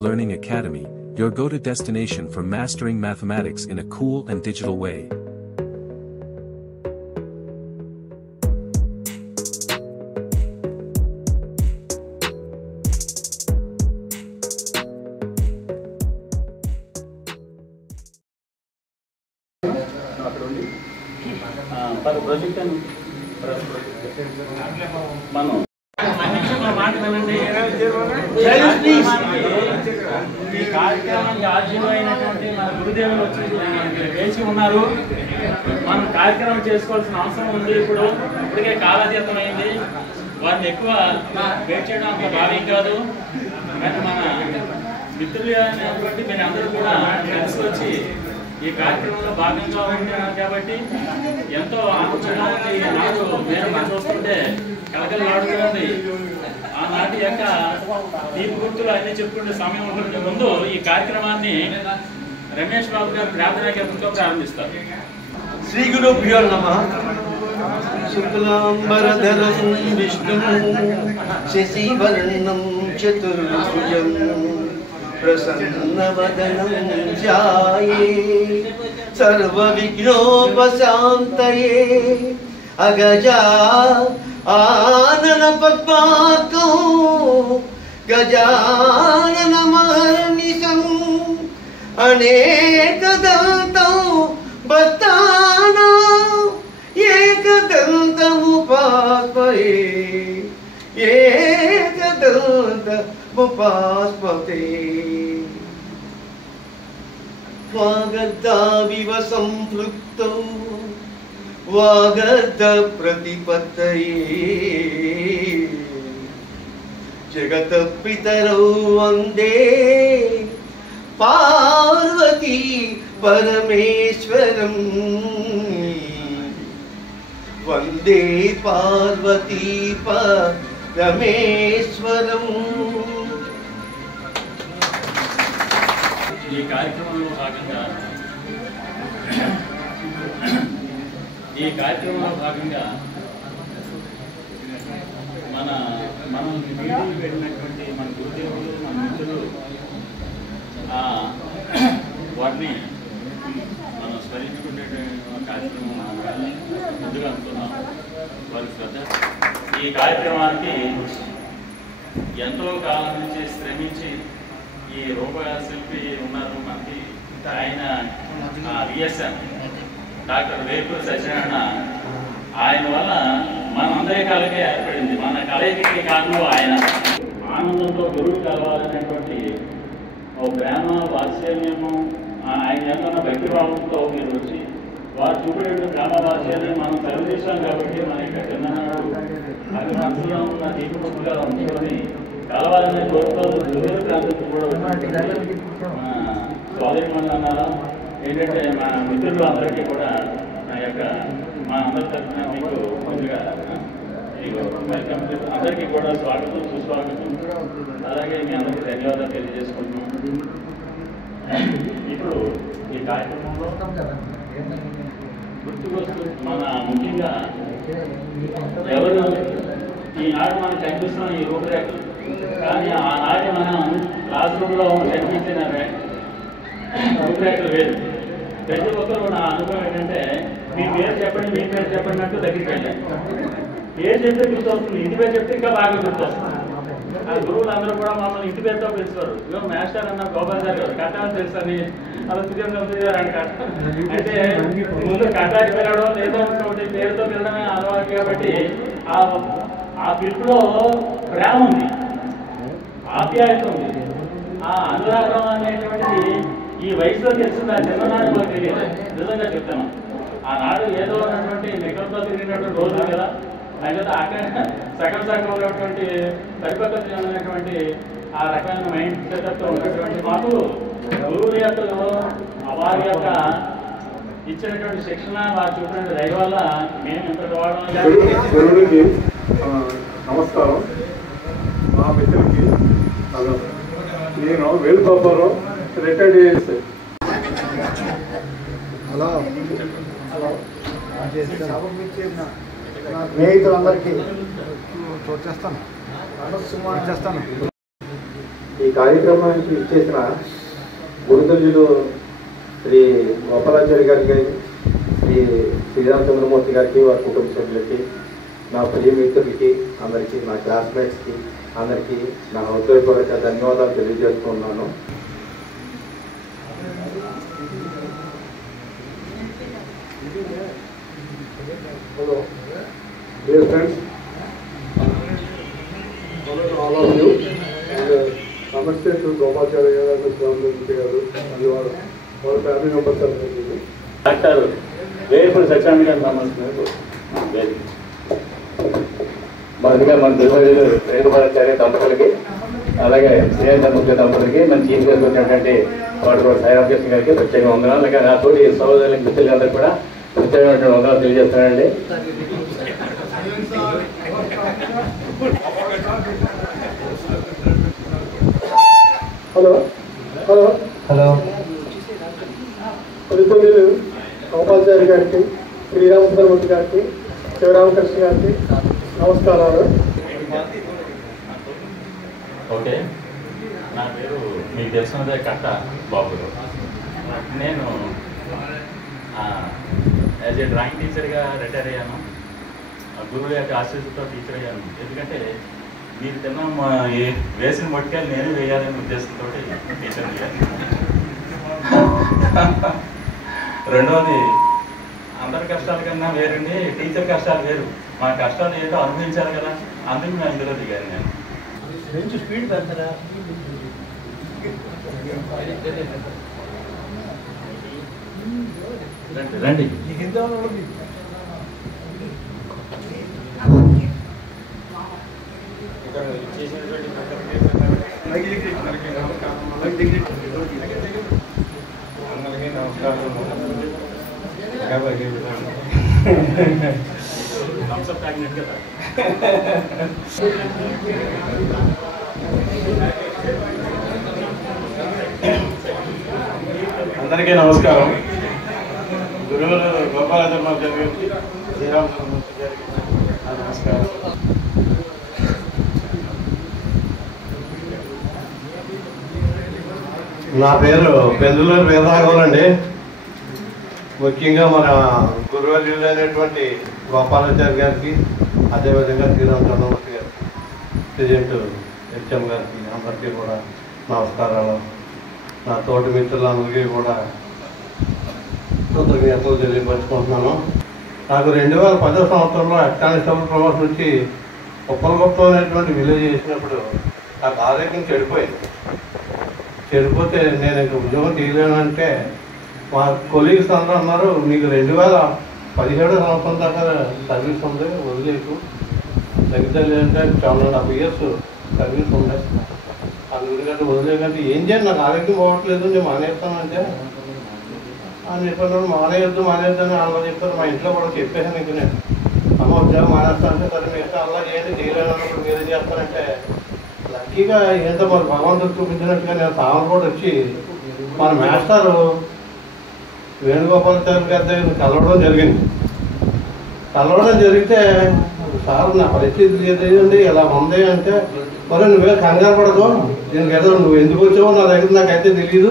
Learning Academy, your go-to destination for mastering mathematics in a cool and digital way. ఈ కార్యక్రమానికి ఆర్జీవైనటువంటి మన గురుదేవులు వచ్చి వేచి ఉన్నారు. మనం కార్యక్రమం చేసుకోవాల్సిన అవసరం ఉంది. ఇప్పటికే కాలాతీతమైంది. వారిని ఎక్కువ వెయిట్ చేయడం అంత భావ్యం కాదు. కానీ మన మిత్రులు అనేటువంటి మీరు అందరూ కూడా కలిసి వచ్చి ఈ కార్యక్రమంలో భాగంగా ఉంటున్నారు కాబట్టి ఎంతో ఆనందంగా ఉంది. నాడు మేము చూస్తుంటే కలకలలాడుతుంది. ఆనాటి యొక్క దీప గుర్తులు అన్ని చెప్పుకుంటే సమయం ఉంటుంది. ముందు ఈ కార్యక్రమాన్ని రమేష్ బాబు గారు ప్రార్థనా గీతంతో ప్రారంభిస్తారు. శ్రీ గురుభ్యో నమః. శుక్లాంబరధరం విష్ణుం శశివర్ణం చతుర్భుజం ప్రసన్నవదనం ధ్యాయే సర్వవిఘ్నోపశాంతయే అగజా ఆనన పద్మార్కం గజాననమహర్నిశం అనేకదంతం భక్తానాం ఏకదంతముపాస్మహే ఏకదంతముపాస్మతే. వాగర్ధావివ సంపృక్తౌ వాగర్ధ ప్రతిపత్తయే జగత పితరౌ వందే పార్వతీ పరమేశ్వరం. వందే పార్వతీ పరమేశ్వరం. ఈ కార్యక్రమంలో భాగంగా మనం మీటింగ్ పెట్టినటువంటి మన గురుదేవులు మన మిత్రులు వారిని మనం స్మరించుకునే కార్యక్రమం ముందుగా అనుకున్నాం. వారి శ్రద్ధ ఈ కార్యక్రమానికి ఎంతో కాలం నుంచి శ్రమించి ఈ రూపశిల్పి ఉన్నారు మనకి. ఆయన విఎస్ఎన్ డాక్టర్ వేపూరి సత్యనారాయణ. ఆయన వల్ల మనందరి కళకే ఏర్పడింది. మన కళకి కారణం ఆయన. ఆనందంతో గురువు కలవాలనేటువంటి ఓ ప్రేమ వాత్సల్యము ఆయన ఏమన్న భక్తిభావంతో మీరు వచ్చి వారు చూపేటువంటి ప్రేమ వాత్సల్యం మనం తెలియజేశాం కాబట్టి మన యొక్క చిన్ననాడు అది మనసులో ఉన్న దీపముగా ఉంచుకొని కలవాలనే కోరుతో దూర ప్రాంతం కూడా సోదరి మండలాల ఏంటంటే మా మిత్రులు అందరికీ కూడా మా అందరి తరఫున మీకు ముందుగా వెల్కమ్. అందరికీ కూడా స్వాగతం సుస్వాగతం. అలాగే మీ అందరికీ ధన్యవాదాలు తెలియజేసుకుంటున్నాం. ఇప్పుడు ఈ కార్యక్రమంలో గుర్తుకొస్తూ మన ముఖ్యంగా ఎవరు ఈనాడు మనం కనిపిస్తున్నాం ఈ రూపురేఖలు. కానీ ఆనాటి మనం క్లాస్ రూమ్లో కనిపించిన రూపురేఖలు వేరు. ప్రతి ఒక్కరు నా అనుభవం ఏంటంటే మీ పేరు చెప్పండి అంటూ దగ్గరికి వెళ్ళాను. పేరు చెప్తే గుర్తొస్తుంది, ఇంటి పేరు చెప్తే ఇంకా బాగా గుర్తొస్తుంది. ఆ గురువులు అందరూ కూడా మమ్మల్ని ఇంటి పేరుతో పిలుస్తారు. ఇదో మాస్టర్ అన్న గోపాల్ సార్ గారు కట్టాలని తెలుసని అలా అని కట్ట అంటే ముందు కట్టాకి పిలవడం లేదా పేరుతో పిలవడమే అలవాటు. కాబట్టి ఆ పిలుపులో ప్రేమ ఉంది, ఆప్యాయత ఉంది, ఆ అనురాగం అనేటువంటిది ఈ వయసులో తెలిసింది. ఆ చిన్ననాడు మాకు తెలియదు. నిజంగా చెప్తాను. ఆనాడు ఏదో ఉన్నటువంటి నికలతో తిరిగినటువంటి రోజులు కదా. అయితే అక్కడ సగం ఉన్నటువంటి పరిపక్వత ఉన్నటువంటి ఆ రకమైన మైండ్ సెటప్తో ఉన్నటువంటి మాకు గురువుల యొక్క వారి యొక్క ఇచ్చినటువంటి శిక్షణ వారు చూపిన దయ వల్ల మేము ఇంతటి వాడడం. నమస్కారం. మా మిత్రులకి నేను వేలుబాబారావు, రిటైర్డ్ ఏఎస్ఐ. హలో స్నేహితులందరికీ చేస్తాను. ఈ కార్యక్రమానికి ఇచ్చేసిన గురుతుల్యులు శ్రీ గోపాలాచారి గారికి, శ్రీ శ్రీరామచంద్రమూర్తి గారికి, వారి కుటుంబ సభ్యులకి, నా ప్రియ మిత్రులకి అందరికీ, నా క్లాస్మేట్స్కి అందరికీ నా హృదయపూర్వక ధన్యవాదాలు తెలియజేస్తున్నాను. Hello, dear friends, all of you, and namaste to Gopalacharya Garu, Sriramchandra Garu, and all family members are here. Doctor వేపుడు సత్యామి గారు సంబంధించినది మొదటిగా మన దిగుబడులు రేణుగోపాలాచార్య దంపతులకి, అలాగే శ్రీరామచంద్రమూర్తి దంపతులకి, మన చీఫ్ గెస్ట్ వచ్చినటువంటి వాడు సాయిరామకృష్ణ గారికి ప్రత్యేకంగా వందనాలు. అలాగే నా తోటి సహోదరులకి మిత్రులందరికీ కూడా ప్రత్యేకమైనటువంటి వందనాలు తెలియజేస్తానండి. హలో హలో హలో గురుతుల్యులు గోపాలాచారి గారికి, శ్రీరామచంద్రమూర్తి గారికి, శివరామకృష్ణ గారికి నమస్కారాలు. ఓకే, నా పేరు మీకు తెలిసినదే కట్ట బాబు. నేను యాజ్ ఏ డ్రాయింగ్ టీచర్గా రిటైర్ అయ్యాను. గురువు యొక్క ఆశీస్సుతో టీచర్ అయ్యాను. ఎందుకంటే మీరు తిన్న వేసిన మొట్టికాయలు నేను వేయాలనే ఉద్దేశంతో టీచర్ అయ్యాను. రెండవది, అందరి కష్టాల కన్నా వేరండి టీచర్ కష్టాలు వేరు. మా కష్టాలు ఏదో అనుభవించాలి కదా, అందుకు నేను ఇందులో దిగాను. నేను స్పీడ్ పెడతారా? రండి. థమ్స్అప్ తాగినట్టు కదా. అందరికీ నమస్కారం. గురువులు గోపాలాచార్య గారికి, శ్రీరామచంద్రమూర్తి గారికి నమస్కారం. నా పేరు పెందులూరు వీరరాఘవులు అండి. ముఖ్యంగా మన గురువర్యులైనటువంటి గోపాలాచార్య గారికి, అదేవిధంగా శ్రీరామచంద్రమూర్తి గారికి, ప్రెసిడెంట్ హెచ్ఎం గారికి అందరికీ కూడా నమస్కారాలు. నా తోటి మిత్రులందరికీ కూడా కృతజ్ఞతలు తెలియపరుచుకుంటున్నాను. నాకు 2010 సంవత్సరంలో హెడ్ కానిస్టేబుల్ ప్రమోషన్ వచ్చి ఉప్పలగుప్తం అనేటువంటి విలేజ్ చేసినప్పుడు నాకు ఆరోగ్యం చెడిపోతే నేను ఇంకా ఉద్యోగం తీయలేనంటే మా కొలీగ్స్ అందరూ అన్నారు, నీకు 2017 సంవత్సరం దాకా సర్వీస్ ఉంది, వదిలేకు, తగ్గితే 7.5 years సర్వీస్ ఉంది, అందుకంటే వదిలేకంటే ఏం చేయాలి, నాకు ఆరోగ్యం పోవట్లేదు, నేను మానేస్తానంటే అని చెప్పినప్పుడు మానేయొద్దు అని అలా చెప్పారు. మా ఇంట్లో కూడా చెప్పేసాను, ఇంక నేను అమ్మ ఉద్యోగం మానేస్తానంటే సరే మీరు అలా చేయండి, చేయలేనప్పుడు మీరేం చేస్తారంటే లక్కీగా ఏంటో మరి భగవంతుడు చూపించినట్టుగా నేను తామరకోట వచ్చి మన మాస్టరు వేణుగోపాలాచార్య గారి దగ్గర కలవడం జరిగితే సార్ నా పరిస్థితి ఏదండి ఇలా ఉంది అంటే, మరి నువ్వే కంగారు పడదు, దీనికి ఏదో నువ్వు ఎందుకు వచ్చావో నా దగ్గర నాకైతే తెలియదు,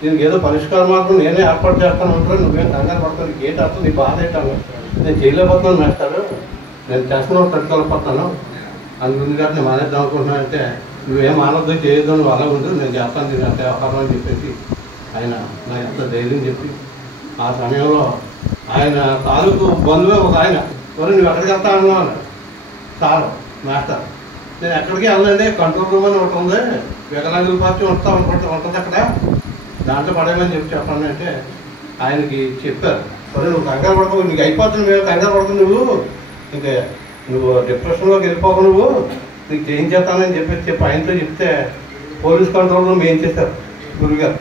దీనికి ఏదో పరిష్కార మార్గం నేనే ఏర్పాటు చేస్తాను ఉంటాను, నువ్వేం కంగారు పడతాను, నీకు ఏంటి అర్థం, నీ బాధ ఏంటాను, నేను చేయలేకపోతున్నాను మాస్టారు, నేను చేస్తున్నాను తట్టుకోలేకపోతాను, అందుకని గారు నేను మానేద్దాం అనుకుంటున్నాను అంటే, నువ్వేం మానవద్దు చేయొద్దు, నువ్వు అలా ఉండు, నేను చేస్తాను దీని అంతే వ్యవహారం అని చెప్పేసి ఆయన నాకు ఎంత ధైర్యం చెప్పి ఆ సమయంలో ఆయన తాలూకు బంధువే ఒక ఆయన, ఎవరు నువ్వు ఎక్కడికి వెళ్తా అన్నావు అన్నాడు సార్ మాస్టర్. నేను ఎక్కడికి వెళ్ళండి, కంట్రోల్ రూమ్ అని ఒకటి ఉంది, వికలాంగుల పార్టీ ఉంటుంది అక్కడ, దాంట్లో పడేమని చెప్పండి అంటే ఆయనకి చెప్పారు. సరే నువ్వు కంగారు పడకు, నీకు అయిపోతుంది, మేము కంగారు పడుతుంది, ఇంకా నువ్వు డిప్రెషన్లోకి వెళ్ళిపోకు, నువ్వు నీకు చేయించేస్తానని చెప్పి ఆయనతో చెప్తే పోలీస్ కంట్రోల్ రూమ్ ఏం చేశారు గురుగారు.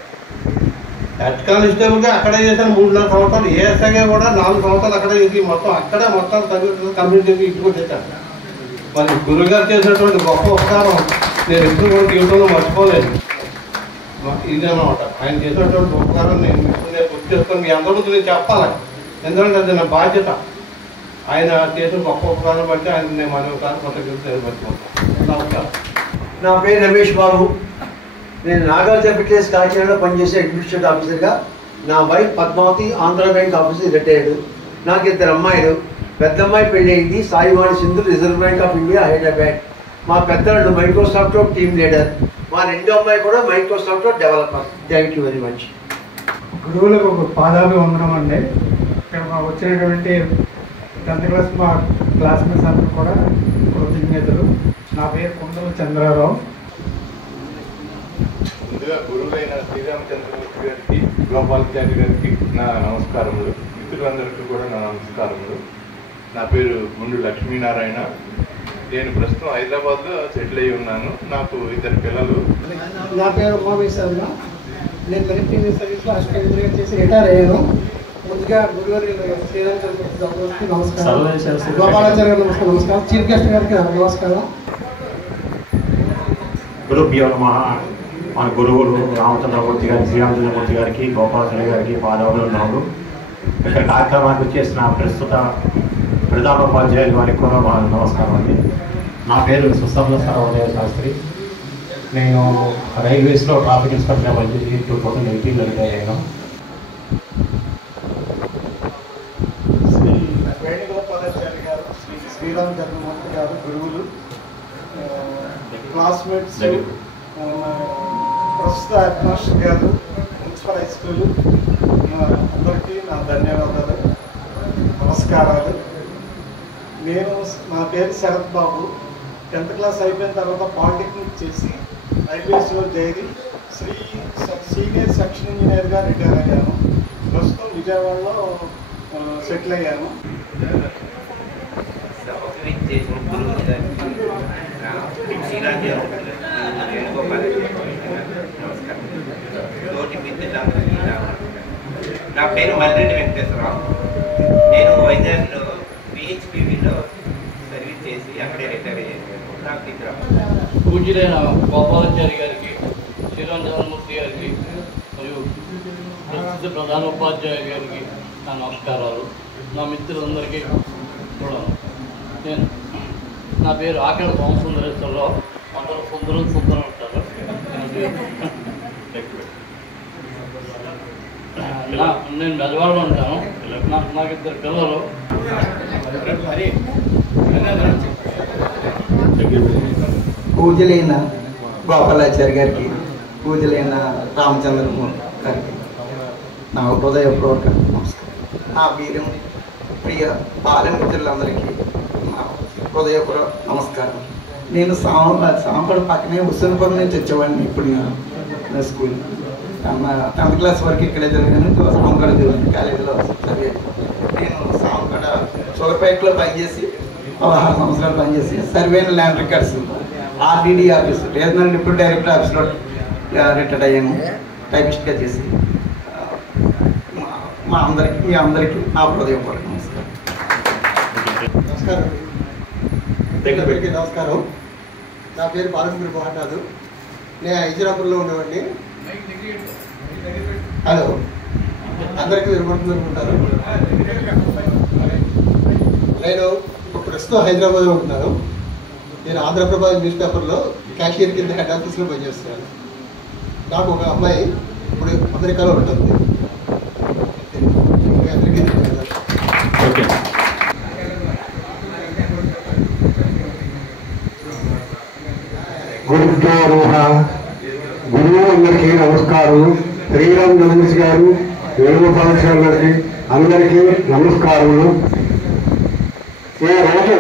హెడ్ కానిస్టేబుల్గా అక్కడే చేశాను 3.5 సంవత్సరాలు, ఏఎస్ఐగా కూడా 4 సంవత్సరాలు అక్కడే చేసి అక్కడే మొత్తం కంప్లీట్ చేసి ఇంటికి వచ్చేసాను. మరి గురుగారు చేసినటువంటి గొప్ప ఉపకారం నేను ఎప్పుడు కూడా జీవితంలో మర్చిపోలేదు. ఇదన్నమాట ఆయన చేసినటువంటి ఉపకారం నేను గుర్తు చేసుకొని మీ అందరి ముందు నేను చెప్పాలి, ఎందుకంటే అది నా బాధ్యత. ఆయన చేసిన గొప్ప ఉపకారం బట్టి ఆయన నేను మన ఒకసారి కొత్త తెలియపరుచుకుంటాను. నమస్కారం. నా పేరు రమేష్ బాబు. నేను నాగార్జున ఫిట్నెస్ కాకినాడలో పనిచేసే అడ్మినిస్ట్రేటివ్ ఆఫీసర్గా, నా wife Padmavati Andhra bank officer retired. నాకు 2 అమ్మాయిలు. పెద్ద అమ్మాయి పెళ్ళి అయింది, Saivani Sindhu, reserve bank of India, Hyderabad. మా పెద్దవాళ్ళు మైక్రోసాఫ్ట్లో టీమ్ లీడర్. మా 2వ అమ్మాయి కూడా మైక్రోసాఫ్ట్లో developer. Thank you very much. గురువులకు ఒక పాదాభివందనం అండి. ఇక్కడ మాకు వచ్చినటువంటి 10th క్లాస్ మా క్లాస్మేట్స్ అందరూ కూడా కృతజ్ఞతలు. నా పేరు కుండల చంద్రారావు. ముందుగా గురువులైన శ్రీరామచంద్రమూర్తి గారికి, గోపాలాచారి గారికి నా నమస్కారములు. మిత్రులందరికీ కూడా నా నమస్కారములు. నా పేరు గుండు లక్ష్మీనారాయణ. నేను ప్రస్తుతం హైదరాబాద్లో సెటిల్ అయి ఉన్నాను. నాకు 2 పిల్లలు. నా పేరు ఉమామేశ్వర. నేను మిలిటరీ సర్వీస్లో అసిస్టెంట్ చేసి రిటైర్ అయ్యాను. ముందుగా గురుగారు శ్రీరామచంద్రమూర్తి నమస్కారం, గోపాలాచారి గారు నమస్కారం, చీఫ్ గెస్ట్ గారికి నమస్కారం. గురుభ్యో నమః. మన గురువులు రామచంద్రమూర్తి గారికి, శ్రీరామచంద్రమూర్తి గారికి, గోపాలాచారి గారికి పాదాభివందనములు. ఇక్కడ కార్యక్రమానికి వచ్చేసిన ప్రస్తుత ప్రధానోపాధ్యాయులు వారికి కూడా నమస్కారం అండి. నా పేరు సుసర్ల సర్వోదయ శాస్త్రి. నేను రైల్వేస్లో ట్రాఫిక్ ఇన్స్పెక్టర్గా పనిచేసి 2018లో రిటైర్ అయ్యాను. శ్రీ వేణుగోపాలాచారి గారు, శ్రీ శ్రీరామచంద్రమూర్తి గారు గురువులు, క్లాస్మేట్స్, ప్రస్తుత హెడ్ మాస్టర్ గారు, మున్సిపల్ హై స్కూల్ అందరికీ నా ధన్యవాదాలు, నమస్కారాలు. నా పేరు శరత్ బాబు. 10th క్లాస్ అయిపోయిన తర్వాత పాలిటెక్నిక్ చేసి రైల్వేస్లో చేరి సీనియర్ సెక్షన్ ఇంజనీర్గా రిటైర్ అయ్యాను. ప్రస్తుతం విజయవాడలో సెటిల్ అయ్యాను. నా పేరు మల్రెడ్డి వెంకటేశ్వరరావు. నేను వైజాగ్లో PHPVలో సర్వీస్ చేసి అక్కడే రిటైర్ అయ్యాను. నాకు ఇక్కడ పూజ్యులైన గోపాలాచారి గారికి, శ్రీరామచంద్రమూర్తి గారికి మరియు ప్రస్తుత ప్రధానోపాధ్యాయులు గారికి నా నమస్కారాలు. నా మిత్రులందరికీ కూడా నా పేరు ఆకడ సోమసుందరేశ్వరరావు. అందరూ సుందరం ఉంటారు. నేను మెదవాడలో ఉంటాను. నాకు 2 పిల్లలు. పూజలైన గోపాలాచారి గారికి, పూజలైన రామచంద్రమూర్తి గారికి నా హృదయపూర్వక నమస్కారం. నా వీరం ప్రియ బాలమిత్రులందరికీ నా హృదయపూర్వక నమస్కారం. నేను సాంపడ పక్కనే హుస్సేన్పురం నుంచి వచ్చేవాడిని. ఇప్పుడు నా స్కూల్ 10th క్లాస్ వరకు ఇక్కడే జరిగాను. సాంపడ కాలేజీలో చదివాను. నేను సాంపడ సూర్యాపేటలో పనిచేసి 16 సంవత్సరాలు పనిచేసి survey and land records RDD office, regional deputy director ఆఫీస్లో రిటైర్ అయ్యాను. టైపిస్ట్గా చేసి మీ అందరికీ నా హృదయపూర్వక నమస్కారం. అందరికీ నమస్కారం. నా పేరు బాలసుందరి మహానాథు. నేను హైదరాబాద్లో ఉండేవాడిని. హలో, అందరికీ వినపడుతుంది అనుకుంటారు. నేను ప్రస్తుతం హైదరాబాద్లో ఉంటున్నాను. నేను ఆంధ్రప్రభ న్యూస్ పేపర్లో క్యాషియర్ కింద హెడ్ ఆఫీస్లో పనిచేస్తున్నాను. నాకు ఒక అమ్మాయి ఇప్పుడు అమెరికాలో ఉంటుంది. అందరికీ గురువు అందరికీ నమస్కారం. శ్రీరామచంద్రమూర్తి గారు, వేణుగోపాలాచారి గారికి అందరికీ నమస్కారములు. ఈ రోజు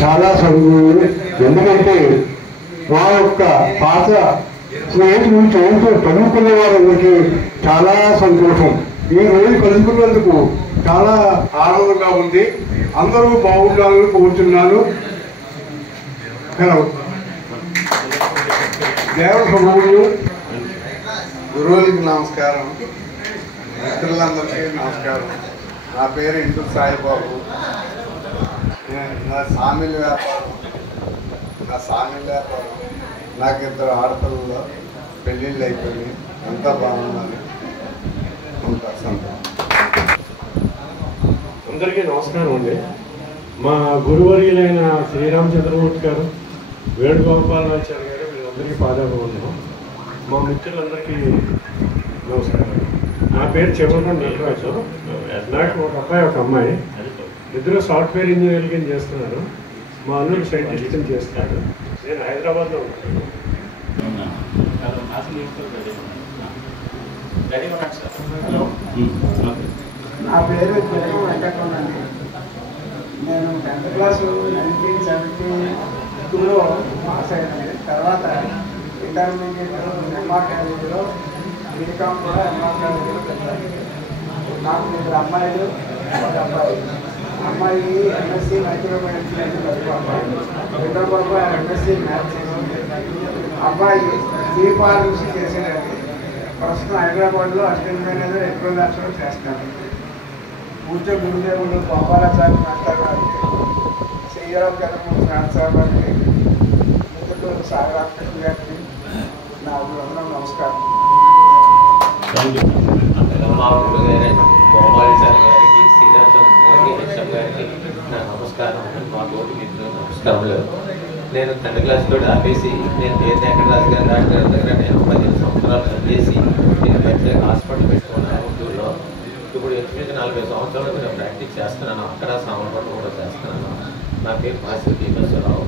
చాలా సంతోషం. ఎందుకంటే మా యొక్క పాత స్నేహితులు చదువుకున్న వారందరికీ చాలా సంతోషం. ఈ రోజు కలుసుకున్నందుకు చాలా ఆనందంగా ఉంది. అందరూ బాగుండాలని కోరుతున్నాను. దేవుడు ప్రభువులు, గురువులకి నమస్కారం, మిత్రులందరికీ నమస్కారం. నా పేరు ఇంటూ సాయిబాబు. నా సామిల్ వ్యాపారం. నాకు 2 ఆడపిల్లలు, పెళ్ళిళ్ళు అయిపోయి అంతా బాగుందని ఉంటా సంతోషం. అందరికీ నమస్కారం అండి. మా గురువర్యులైన శ్రీరామచంద్రమూర్తి గారు, వేణుగోపాలాచారి గారు, వీళ్ళందరికీ పాదాభివందనం. మా మిత్రులందరికీ నమస్కారం. నా పేరు చెమకొండ నటరాజు. నాకు ఒక అబ్బాయి ఒక అమ్మాయి, ఇద్దరు సాఫ్ట్వేర్ ఇంజనీరింగ్ చేస్తున్నారు. మా అల్లుడు సైంటిస్ట్ చేస్తున్నాడు. నేను హైదరాబాద్లో ఉంటాను. నా పేరు తెలుగు వెంకటరమణ అండి. నేను 10th క్లాస్ 1972లో పాస్ అయ్యానండి. తర్వాత ఇంటర్మీడియట్ ఎంఆర్ కాలేజీలో బీకామ్ కూడా ఎంఆర్ కాలేజీలో పెట్టాను. నాకు 2 అమ్మాయిలు, ఒక అబ్బాయి. అమ్మాయి ఎంఎస్సీ మైక్రోబయాలజీ చదువు అబ్బాయి. రెండో బాబు ఎంఎస్సీ మ్యాథ్స్. అబ్బాయి ఫార్మసీ చేసేదండి. ప్రస్తుతం హైదరాబాద్లో అసిస్టెంట్ మేనేజర్ ఎక్రోలాక్స్లో చేస్తాను. పూజ గురుదేవులు గోపాలాచార్య మాస్టర్ గారికి, శ్రీరామ్ చంద్రమూర్తి నాథసార్ గారికి, ముందుకు సాగరామకృష్ణ గారికి నా అభివందనం, నమస్కారం. మా గురుగారైన గోపాలాచార్య గారికి, శ్రీరామ్ చంద్రమూర్తి గారికి నా నమస్కారం. మా తోటి మిత్రులు నమస్కారములు. నేను 10th క్లాస్లో ఆపేసి నేను వెంకటరాజు గారి డాక్టర్ దగ్గర నేను 15 సంవత్సరాలు పనిచేసి నేను బెడ్లైన్ హాస్పిటల్ పెట్టుకున్నాను గుంటూరులో. ఇప్పుడు ఇంచుమించు 40 సంవత్సరాలు నేను ప్రాక్టీస్ చేస్తున్నాను. అక్కడ సామర్పణ కూడా చేస్తున్నాను. నా పేరు మాస్టర్ భీమేశ్వరరావు.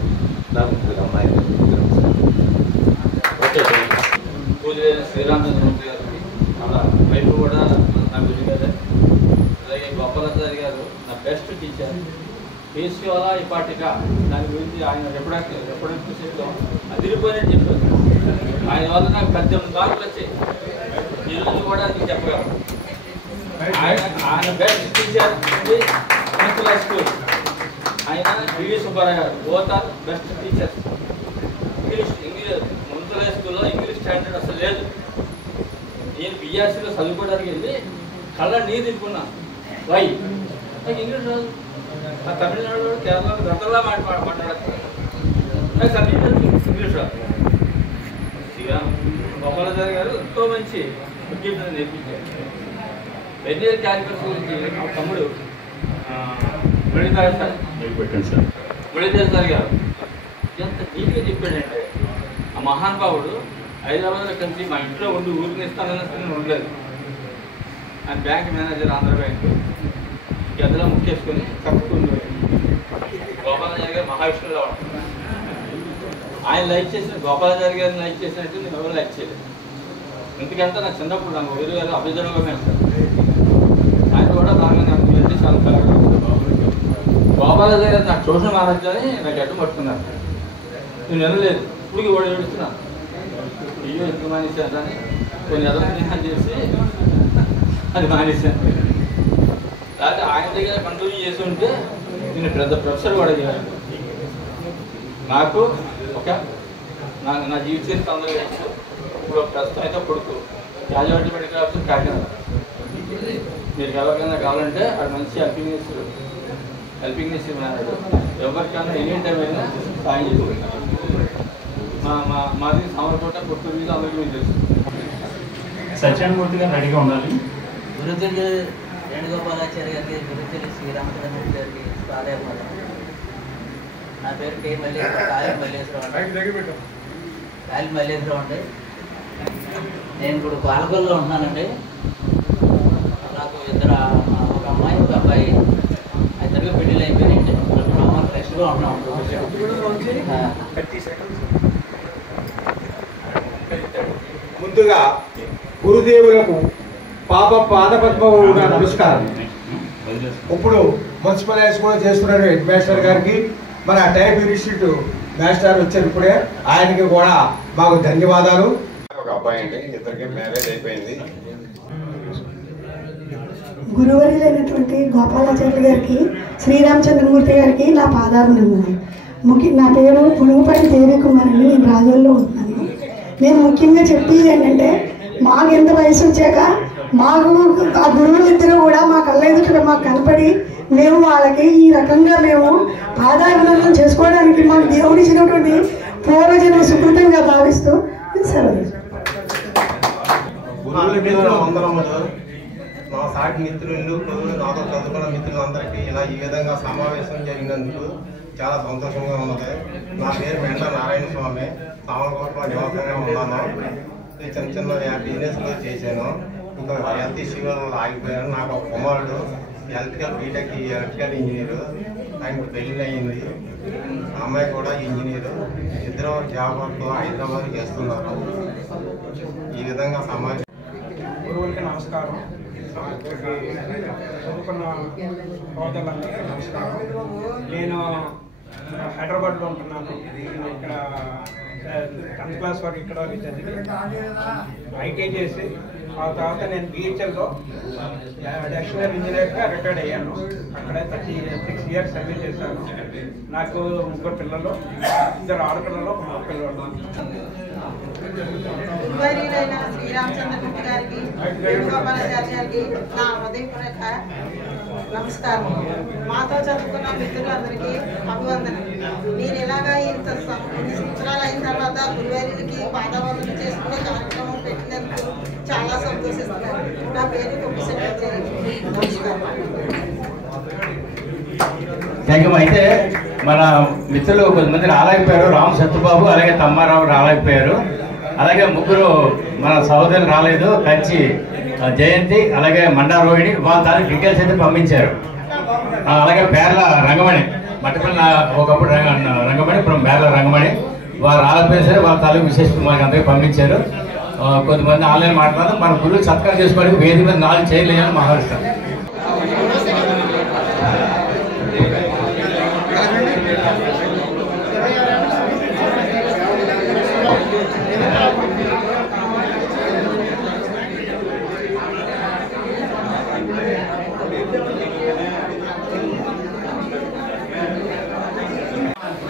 నా 3 అమ్మాయిలు. పూజ శ్రీరామచంద్రమూర్తి గారికి అలా వైపు కూడా నా గురుగారే. అలాగే గోపాలాచారి గారు నా బెస్ట్ టీచర్. కేశవాల ఈ పాటిక దాని గురించి ఆయన రెఫరెన్స్ అదిరిపోయినట్టు చెప్పారు. ఆయన వల్ల నాకు 18 మార్కులు వచ్చాయి. ఈరోజు కూడా అది చెప్పగలను. ఆయన best teacher municipal high school. ఆయన BV Subbarao garu both are best teachers. English municipal high స్కూల్లో ఇంగ్లీష్ స్టాండర్డ్ అసలు లేదు. నేను బిఆర్సీలో చదువుకోవడానికి వెళ్ళి కళ్ళ నీరు తిప్పుకున్నాను. వై నాకు ఇంగ్లీష్ రాదు. ఆ తమిళనాడులో కేరళలో గతంలో మాట్లాడుతున్నాను. నాకు తమిళ ఇంగ్లీష్ రాదు. గోపాలాచారి గారు ఎంతో మంచి ఉద్యోగం నేర్పించారు. వెన్నీర్ క్యాలిక్యులస్ గురించి మా తమ్ముడు మురళీధర్ సార్ గారు ఎంత నీట్గా చెప్పాడంటే, ఆ మహానుభావుడు హైదరాబాద్లో కలిసి మా ఇంట్లో ఉండి ఊరికి ఇస్తానని ఉండలేదు. ఆయన బ్యాంక్ మేనేజర్, ఆంధ్ర బ్యాంకు అందులో ముఖ్యేసుకొని తప్పుకుంది. గోపాలాచారి గారు మహావిష్ణువులో ఉంటారు. ఆయన లైక్ చేసిన గోపాలాచారి గారిని లైక్ చేసినట్టు నేను ఎవరు లైక్ చేయలేదు. ఎందుకంటే నాకు చిన్నప్పుడు నాకు వేరు గారు అభిజనంగా వేస్తారు. ఆయన కూడా బాగా నాకు వెళ్ళి చాలా కలగా గోపాలాచారి గారు నాకు ట్యూషన్ మారచ్చని నాకు అడ్డు పట్టుకున్నారు. నేను వినలేదు. ఇప్పుడు వాడు ఏడుస్తున్నాను. అయ్యో ఎందుకు మానేశాను అని కొన్ని ఎదస్నేహాలు చేసి అది మానేశాను. లేకపోతే ఆయన దగ్గర కంటిన్యూ చేసి ఉంటే నేను పెద్ద ప్రొఫెసర్ కూడా చేయాలి. నాకు ఒక నా జీవిత చరిత్ర అందరూ తెలుసు. ఇప్పుడు ప్రస్తుతం అయితే కొడుకు రాజవాటి మెడికల్ ఆఫీసర్ కాకినాడ. మీరు ఎవరికైనా కావాలంటే అది మంచి హెల్పింగ్ నేస్ ఉన్నాడు. ఎవరికైనా ఎనీ టైం అయినా సాయం చేసుకుంటాను. మాది సామర్కోట కొత్తూరు మీద అందరికీ మీరు తెలుసు. సత్యాన్మూర్తి గారు రెడీగా ఉండాలి. గురుతులు వేణుగోపాలాచార్య గారికి, గురుతులు శ్రీరామచంద్రమూర్తి గారికి పాదయాత్ర. నా పేరు కే మల్లేశ్వరరావు, కాలి మల్లేశ్వరరావు అండి. నేను ఇప్పుడు పాలకొల్లో ఉంటున్నానండి. నాకు ఒక అమ్మాయి, ఒక అబ్బాయి. ఇద్దరికి పెళ్ళిళ్ళు అయిపోయినాయండి. ఫ్రెష్గా ఉంటున్నాం. ముందుగా గురుదేవులకు పాదపద్మముగా నమస్కారం. ఇప్పుడు మున్సిపల్ హై స్కూల్ చేస్తున్న హెడ్ మాస్టర్ గారికి, మన టైప్ ఇన్స్టిట్యూట్ మాస్టర్ వచ్చారు ఇప్పుడే, ఆయనకి కూడా మాకు ధన్యవాదాలు. ఒక అబ్బాయి అండి, ఇద్దరికి మ్యారేజ్ అయిపోయింది. గురువర్యులైనటువంటి గోపాలాచార్య గారికి, శ్రీరామచంద్రమూర్తి గారికి నా పాదాభినందనలు. నా పేరు పునుగుపాటి దేవికుమార్ అండి. నేను రాజోల్లో ఉంటున్నాను. నేను ముఖ్యంగా చెప్పేది ఏంటంటే, మాకు ఎంత వయసు వచ్చాక మాకు ఆ గురువులిద్దరూ కూడా మా కళ్ళ ఎదుట మాకు కనపడి మేము వాళ్ళకి ఈ రకంగా మేము పాదాభినందనం చేసుకోవడానికి మాకు దేవుడు ఇచ్చినటువంటి పూర్వజన్మ సుకృతంగా భావిస్తూ సెలవు. నా సాటి మిత్రులు, నాతో చదువుకున్న మిత్రులందరికీ ఇలా ఈ విధంగా సమావేశం జరిగినందుకు చాలా సంతోషంగా ఉన్నది. నా పేరు మెండ నారాయణ స్వామి, సామర్కోట నివాసంగా ఉన్నాను. చిన్న చిన్న బిజినెస్లో చేశాను. ఇంకా హెల్త్ ఇష్యూ వల్ల ఆగిపోయాను. నాకు ఒక కుమారుడు ఎలక్ట్రికల్ బీటెక్ ఎలక్ట్రికల్ ఇంజనీరు, ఆయనకు పెళ్ళి అయ్యింది. అమ్మాయి కూడా ఇంజనీరు. ఇద్దరు జాబ్ వర్క్ హైదరాబాద్ చేస్తున్నారు. ఈ విధంగా సమాజం. గురువులకి నమస్కారం. చదువుకున్న సోదరులందరికీ నమస్కారం. నేను హైదరాబాద్లో ఉంటున్నాను. ఇక్కడ 10th క్లాస్ వరకు ఇక్కడ చదివి ఐటీ చేసి ఆ తర్వాత నేను బిహెచ్ఎల్లో అడిషనల్ ఇంజనీర్గా రిటైర్డ్ అయ్యాను. అక్కడ 36 years సర్వీస్ చేశాను. నాకు 3 పిల్లలు, 2 ఆడపిల్లలు, 1 మగ పిల్లలు. గురువర్యులైన శ్రీరామచంద్రమూర్తి గారికి, వేణుగోపాలాచారి గారికి నా హృదయపూర్వక నమస్కారం. మాతో చదువుకున్న మిత్రులందరికీ అభివందనం. నేను ఇలాగా ఇన్ని సంవత్సరాలు అయిన తర్వాత గురువర్యులకి పాదవందనం చేసుకునే కార్యక్రమం పెట్టినందుకు చాలా సంతోషిస్తున్నాను. నా పేరు కొమ్మిశెట్టి. నమస్కారం. Thank you. అయితే మన మిత్రులు కొంతమంది రాలేకపోయారు. రామ్ సత్యబాబు అలాగే తమ్మారావు రాలేకపోయారు. అలాగే 3 మన సహోదరులు రాలేదు. కంచి జయంతి అలాగే మండా రోహిణి, వాళ్ళ తాలూకు డీటెయిల్స్ అయితే పంపించారు. అలాగే పేర్ల రంగమణి, మట్టపల్లి ఒకప్పుడు రంగమణి, ఇప్పుడు పేర్ల రంగమణి, వారు రాలేకపోయినా సరే వాళ్ళ తాలూకు విశేషం మనకి అందరికీ పంపించారు. కొంతమంది ఆన్లైన్ మాట్లాడదాం. మన గురువు సత్కారం చేసుకోవడానికి వేదిక మీద 4 చైర్లు వేయాలని మహారాష్ట్ర.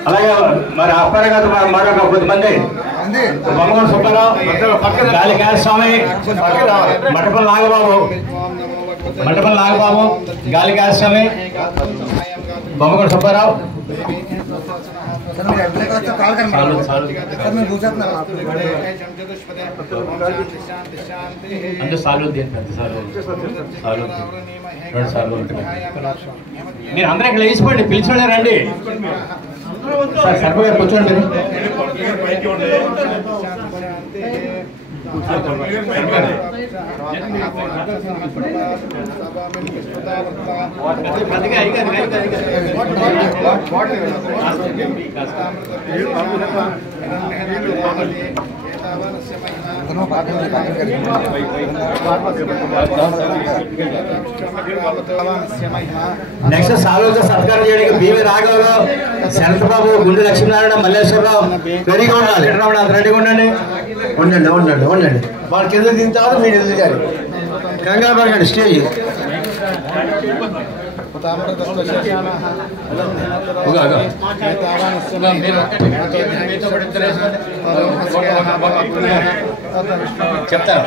అలాగే మరి అప్పారగారు మరొక కొద్దిమంది బొమ్మగోడ సుబ్బారావు, గాలి స్వామి, మఠపల్లి నాగబాబు, గాలి స్వామి, బొమ్మగోడ సుబ్బారావు, అంటే సాలుద్దీన్, పెద్ద సాలుద్దీన్. మీరు అందరూ ఇక్కడ వేసిపోండి, పిలిచిపోయినా రండి. సర్వ గారు కూర్చోండి. నెక్స్ట్ సాలుతో సత్కారం చేయడానికి బివి రాఘవరావు, శరత్బాబు, గుండె లక్ష్మీనారాయణ, మల్లేశ్వరరావు రెడీగా ఉండాలి. అంత రెడీగా ఉండండి. ఉండండి. వాళ్ళ కింద దించాలి. మీరు ఎదుగుతారు. కంగారు పడకండి. స్టేజ్ చెప్తాను.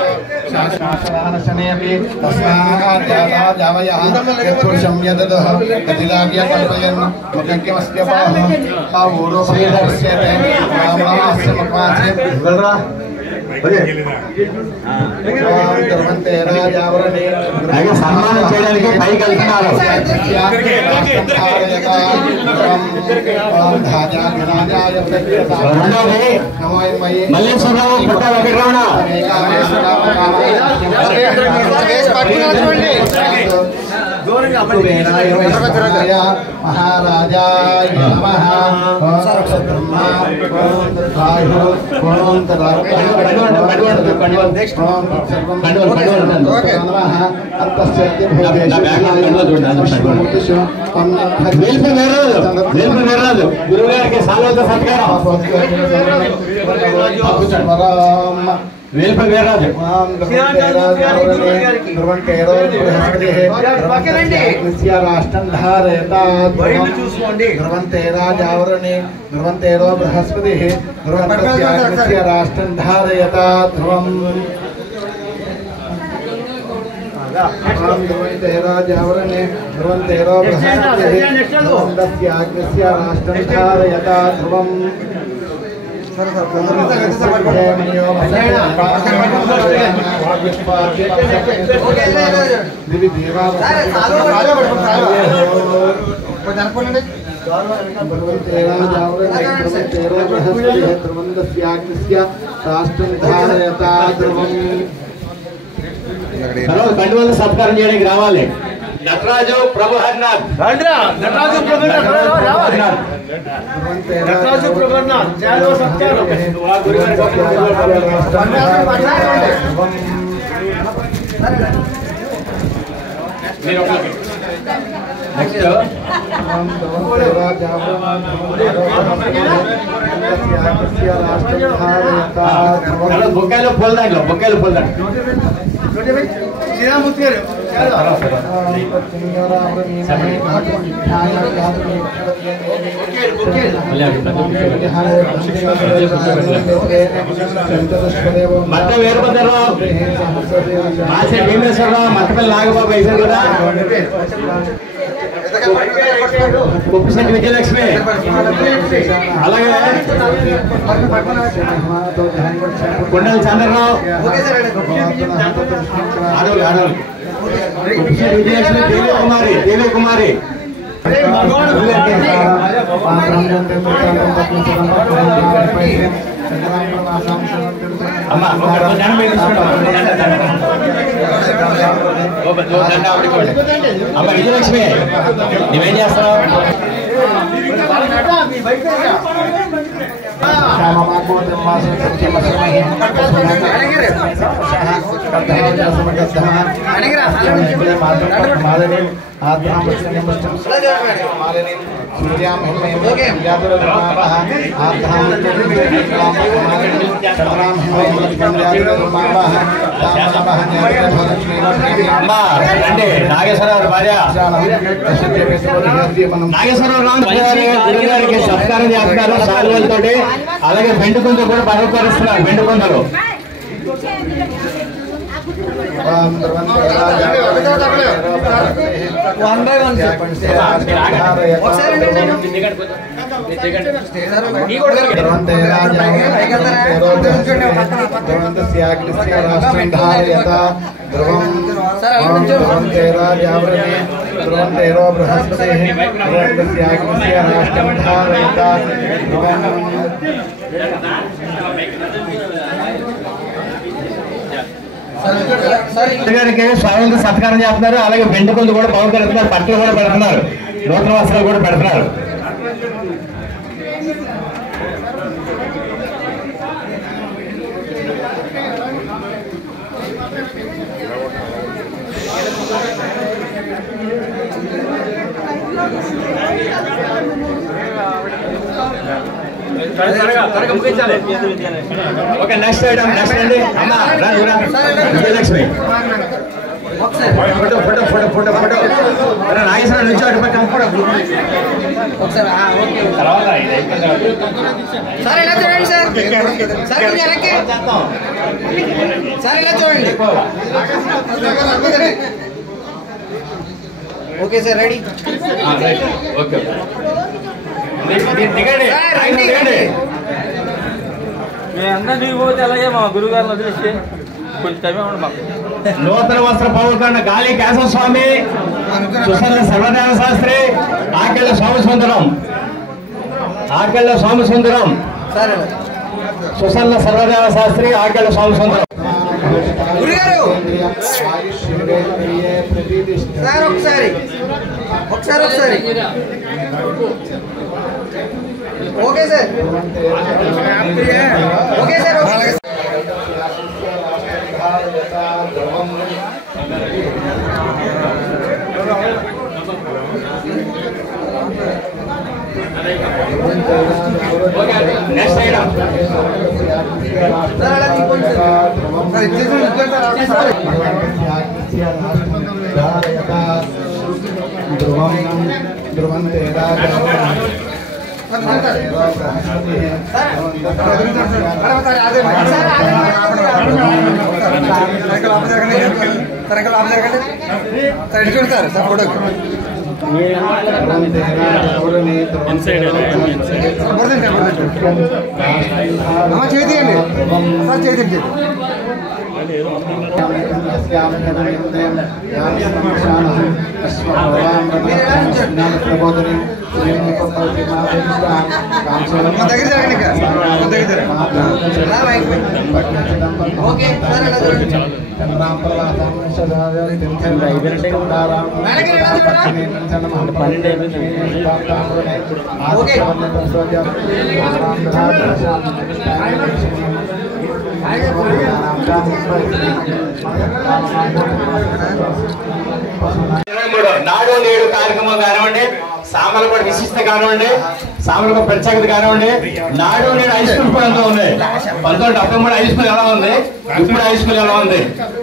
సన్మానం చేయడానికి పైకి వెళ్తున్నారు. మల్లేశ్వరరావు, పుట్ట వెంకటరమణ, మహారాజాయ నమః. గురువు గారికి సాల్వతో సత్కారం. వేల్ప వీరరాజు, రాష్ట్రంధారయతావరణి ధ్రువంతేరో బృహస్పతి రాష్ట్రంధారయతా ధ్రువం ధ్రువంతేరాజావరణే ధ్రువంతేరో బృహస్పతి రాష్ట్రంధారయతా ధ్రువం దివి దేవా కండువల సత్కారం చేయడానికి రావాలి. నటరాజు ప్రభుహర్నాథ్ నెక్స్ట్ బొక్కాయలు పొలదాంట్లో బొక్కాయలు పొలదాండి శ్రీరామూర్తి గారు మత్త వీరభద్రరావు మాసే భీమేశ్వరరావు మత్తపల్లి నాగబాబు వేశారు కదా. కుప్పిశెట్టి విజయలక్ష్మి అలాగే కొండల చంద్రరావు కుప్పిశెట్టి విజయలక్ష్మి దేవి కుమారి అమ్మా అమ్మ విజయలక్ష్మి నువ్వేం చేస్తావు? రండి నాగేశ్వరరావు భార్య నాగేశ్వరరావు గారికి సత్కారం చేస్తున్నారు సాధువులతో. అలాగే బెండుకొందరు కూడా బహుకరిస్తున్నారు. బెండుకొందరు గారికి స్వామి సత్కారం చేస్తున్నారు. అలాగే బెండుకొందు కూడా బహుకరిస్తున్నారు. పట్టలు కూడా పెడుతున్నారు. నూతన వస్త్రాలు కూడా పెడుతున్నారు. ఓకే నెక్స్ట్ ఐటమ్ నెక్స్ట్ అండి అమ్మ Vijayalakshmi photo photo photo photo photo Nageswara నుంచి అటు పక్కన photo okay sir ready okay మేమందరం దిగిపోతే అలాగే మా గురువు గారిని వదిలేసి కొంచెం టైం ఇవ్వండి మాకు. నూతన వస్త్ర పౌకరణ గాలి కేశవ స్వామి సుసన్న సర్వదేవ శాస్త్రి ఆకెళ్ళ స్వామిసుందరం సుసన్న సర్వదేవ శాస్త్రి ఆకెళ్ళ స్వామిసుందరం ఒకసారి okay sir okay sir next item నాడు నేడు కార్యక్రమం కానివ్వండి, సామర్లకోట విశిష్ట కానివ్వండి, సామర్లకోట ప్రత్యేకత కానివ్వండి, నాడు నేడు హై స్కూల్ కూడా అంతా ఉంది. 1973 హై స్కూల్ ఎలా ఉంది, ఇప్పుడు హై స్కూల్ ఎలా ఉంది,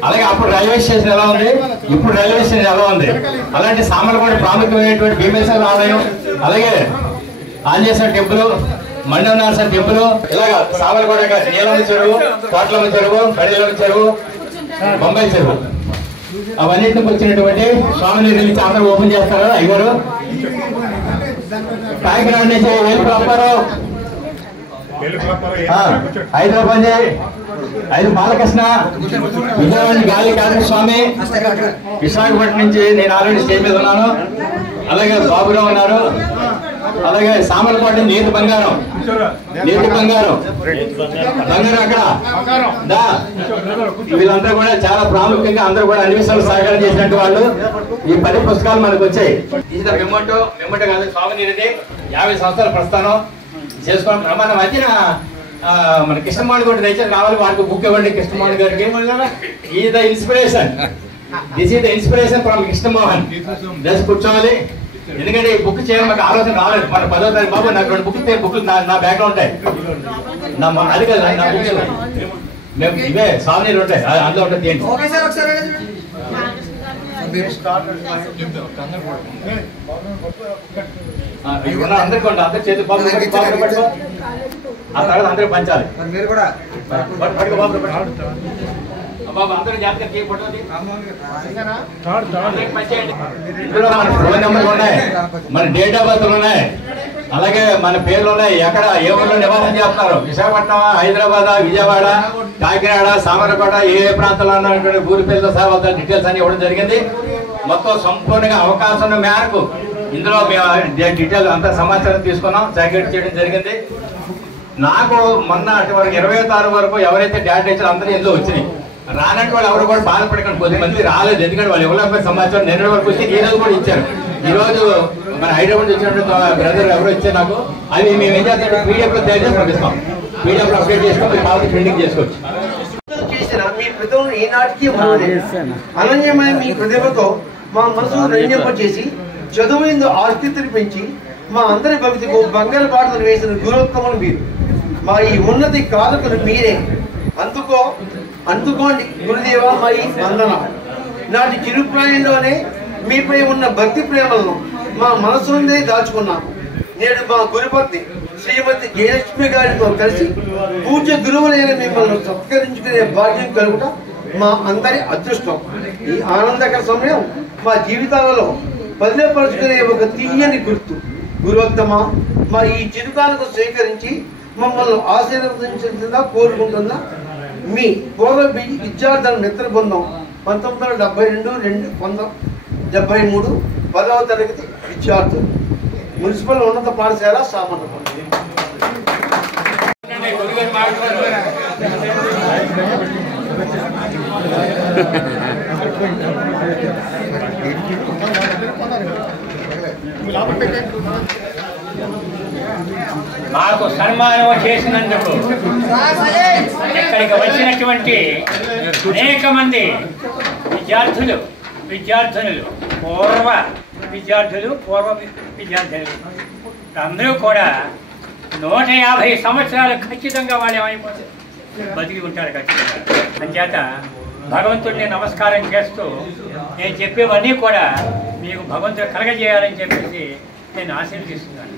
అలాగే అప్పుడు రైల్వే స్టేషన్ ఎలా ఉంది, ఇప్పుడు రైల్వే స్టేషన్ ఎలా ఉంది, అలాంటి సామర్లకోట ప్రాముఖ్యమైనటువంటి భీమేశ్వర ఆలయం, అలాగే ఆంజనేయ టెంపుల్, మండవనాథ టెంపుల్, ఇలాగ సామర్లకోట నీలమ్మ చెరువు, కోట్లమ్మ చెరువు, బడిలమ్మ చెరువు, బొంబాయి చెరువు, అవన్నింటికి వచ్చినటువంటి స్వామిని రిలీజ్ అందరూ ఓపెన్ చేస్తారు. అయ్యారు కాకినాడ నుంచి వేలుపు అప్పారావు, హైదరాబాద్ 5 బాలకృష్ణ, విజయవాడ గాలి కార్తీక స్వామి, విశాఖపట్నం నుంచి నేను ఆల్రెడీ స్టేజ్ మీద ఉన్నాను, అలాగే బాబురావు ఉన్నారు, అలాగే సామర్లకోట నీతి బంగారం అక్కడ వీళ్ళంతా కూడా చాలా ప్రాముఖ్యంగా అందరూ కూడా అన్ని విషయాలు సహకారం చేసినట్టు వాళ్ళు. ఈ 10 పుస్తకాలు మనకు వచ్చాయి. ఇది మెమోటో కాదు, స్వామి 50 సంవత్సరాల ప్రస్థానం చేసుకోవడం. మన మధ్యన మన కృష్ణమాణి కూడా దయచేసి రావాలి, వారికి బుక్ ఇవ్వండి కృష్ణమాణి గారికి. ఈ the inspiration, this is the inspiration from Krishnamohan. Just కూర్చోవాలి, ఎందుకంటే ఈ బుక్ చేయాలి మాకు ఆలోచన రాలేదు. మన 10వ తారీఖు బాబు నాకు 2 బుక్లు నా బ్యాగ్ లో ఉంటాయి, అది కాదు నా బుక్ మేము ఇవే సావనీలు ఉంటాయి, అందులో ఉంటుంది. ఏంటి అందరికీ ఉంటాయి, అందరి చేతి బాబు ఆ తర్వాత అందరూ పంచాలి. బాబు అందరూ జాగ్రత్తగా ఇందులో మన ఫోన్ నెంబర్లు ఉన్నాయి, మన డేట్ ఆఫ్ బర్త్లు ఉన్నాయి, అలాగే మన పేర్లు ఉన్నాయి, ఎక్కడ ఏ ఊళ్ళో నివాసం చేస్తున్నారు, విశాఖపట్నం, హైదరాబాద్, విజయవాడ, కాకినాడ, సామర్లకోట, ఏ ప్రాంతంలో ఉన్నటువంటి ఊరి పేరుతో సహా వాళ్ళ డీటెయిల్స్ అన్ని ఇవ్వడం జరిగింది. మొత్తం సంపూర్ణంగా అవకాశం మేరకు ఇందులో మేము డీటెయిల్ అంతా సమాచారం తీసుకున్నాం, సేకరణ చేయడం జరిగింది. నాకు మొన్న అటువంటి 20వ తారీఖు వరకు ఎవరైతే డేటా ఇచ్చారో అందరూ ఎందులో వచ్చినాయి. రానంటే వాళ్ళు ఎవరు కూడా బాధపడకండి, కొద్దిమంది రాలేదు, ఎందుకంటే వాళ్ళు ఎవరి సమాచారం నిన్న వరకు వచ్చి ఈ రోజు కూడా ఇచ్చారు. ఈ రోజు మన హైదరాబాద్ వచ్చినట్టు బ్రదర్ ఎవరు ఇచ్చారు నాకు, అది మేము ఏం చేస్తాం PDF లో తయారు చేసి పంపిస్తాం, PDF లో అప్డేట్ చేసుకొని మీరు కావాలి ప్రింటింగ్ చేసుకోవచ్చు. మీ ప్రతిభ ఈనాటికి ఉన్నది. అనన్యమైన మీ ప్రతిభతో మా మనసును రంజింపచేసి చదువుందు ఆస్తిని పెంచి మా అందరి భక్తికు బంగారు బాటలు వేసిన గురోత్తములు మీరు. మా ఈ ఉన్నతి కారకులు మీరే. అందుకోండి గురుదేవ మా ఈ వందన. నాటి చిరుప్రాయంలోనే మీపై ఉన్న భక్తి ప్రేమలను మా మనసుందే దాచుకున్నాము. నేడు మా గురుపత్ని శ్రీమతి జయలక్ష్మి గారితో కలిసి పూజ్య గురువులైన మిమ్మల్ని సత్కరించుకునే భాగ్యం కలుగుట మా అందరి అదృష్టం. ఈ ఆనందకర సమయం మా జీవితాలలో భద్రపరుచుకునే ఒక తీయని గుర్తు. గురువత్తమ మా ఈ చిరుకాలకు స్వీకరించి మమ్మల్ని ఆశీర్వదించాల్సిందిగా కోరుకుంటున్న మీ పూర్వ విద్యార్థుల మిత్ర బృందం 1972-73 10వ తరగతి విద్యార్థులు, మున్సిపల్ ఉన్నత పాఠశాల సామర్లకోట. మాకు సన్మానం చేసినందుకు ఇక్కడికి వచ్చినటువంటి అనేక మంది విద్యార్థులు పూర్వ విద్యార్థులు అందరూ కూడా 150 సంవత్సరాలు ఖచ్చితంగా వాళ్ళు ఏమైపోతారు, బతికి ఉంటారు ఖచ్చితంగా. అంచేత భగవంతుడిని నమస్కారం చేస్తూ నేను చెప్పేవన్నీ కూడా మీకు భగవంతుడు కలగజేయాలని చెప్పేసి నేను ఆశీర్వదిస్తున్నాను.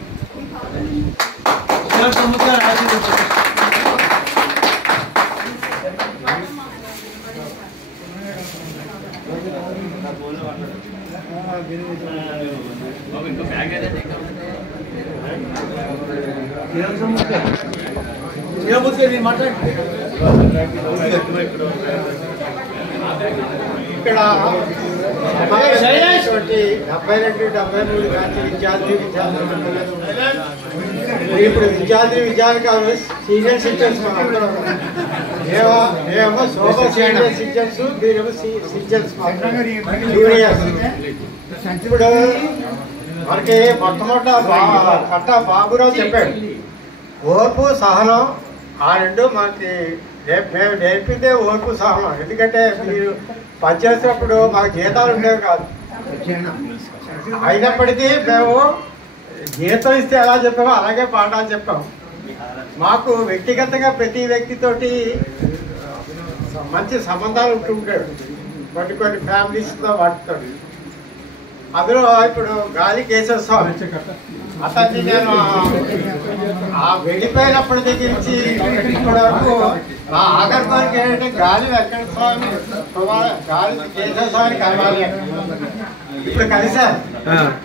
మాట్లాడు ఇక్కడ 72-73 బ్యాచ్ విద్యార్థి ఇప్పుడు విద్యార్థి కాదు సీనియర్ సిటిజన్స్ మేమేమో సూపర్ సీనియర్ సిటిజన్స్ మీరేమో సిటిజన్స్ జూనియర్స్. ఇప్పుడు మనకి మొట్టమొదట బాబురావు చెప్పాడు ఓర్పు సహనం ఆ రెండు మనకి మేము నేర్పిందే ఓర్పు సహనం. ఎందుకంటే మీరు పనిచేసేటప్పుడు మాకు జీతాలు ఉండేవి కాదు. అయినప్పటికీ మేము జీతం ఇస్తే ఎలా చెప్పామో అలాగే పాఠాలు చెప్పాము. మాకు వ్యక్తిగతంగా ప్రతి వ్యక్తితోటి మంచి సంబంధాలు ఉంటుంటాయి కొన్ని ఫ్యామిలీస్తో వాటితో. అందులో ఇప్పుడు గాలి కేశవ స్వామి అతన్ని నేను వెళ్ళిపోయినప్పటి దగ్గర నుంచి ఇప్పటి వరకు నా ఆఖరి ఏంటంటే గాలి వెంకట స్వామి గాలి కేశవ స్వామి కలవాలి. ఇప్పుడు కలిశారు.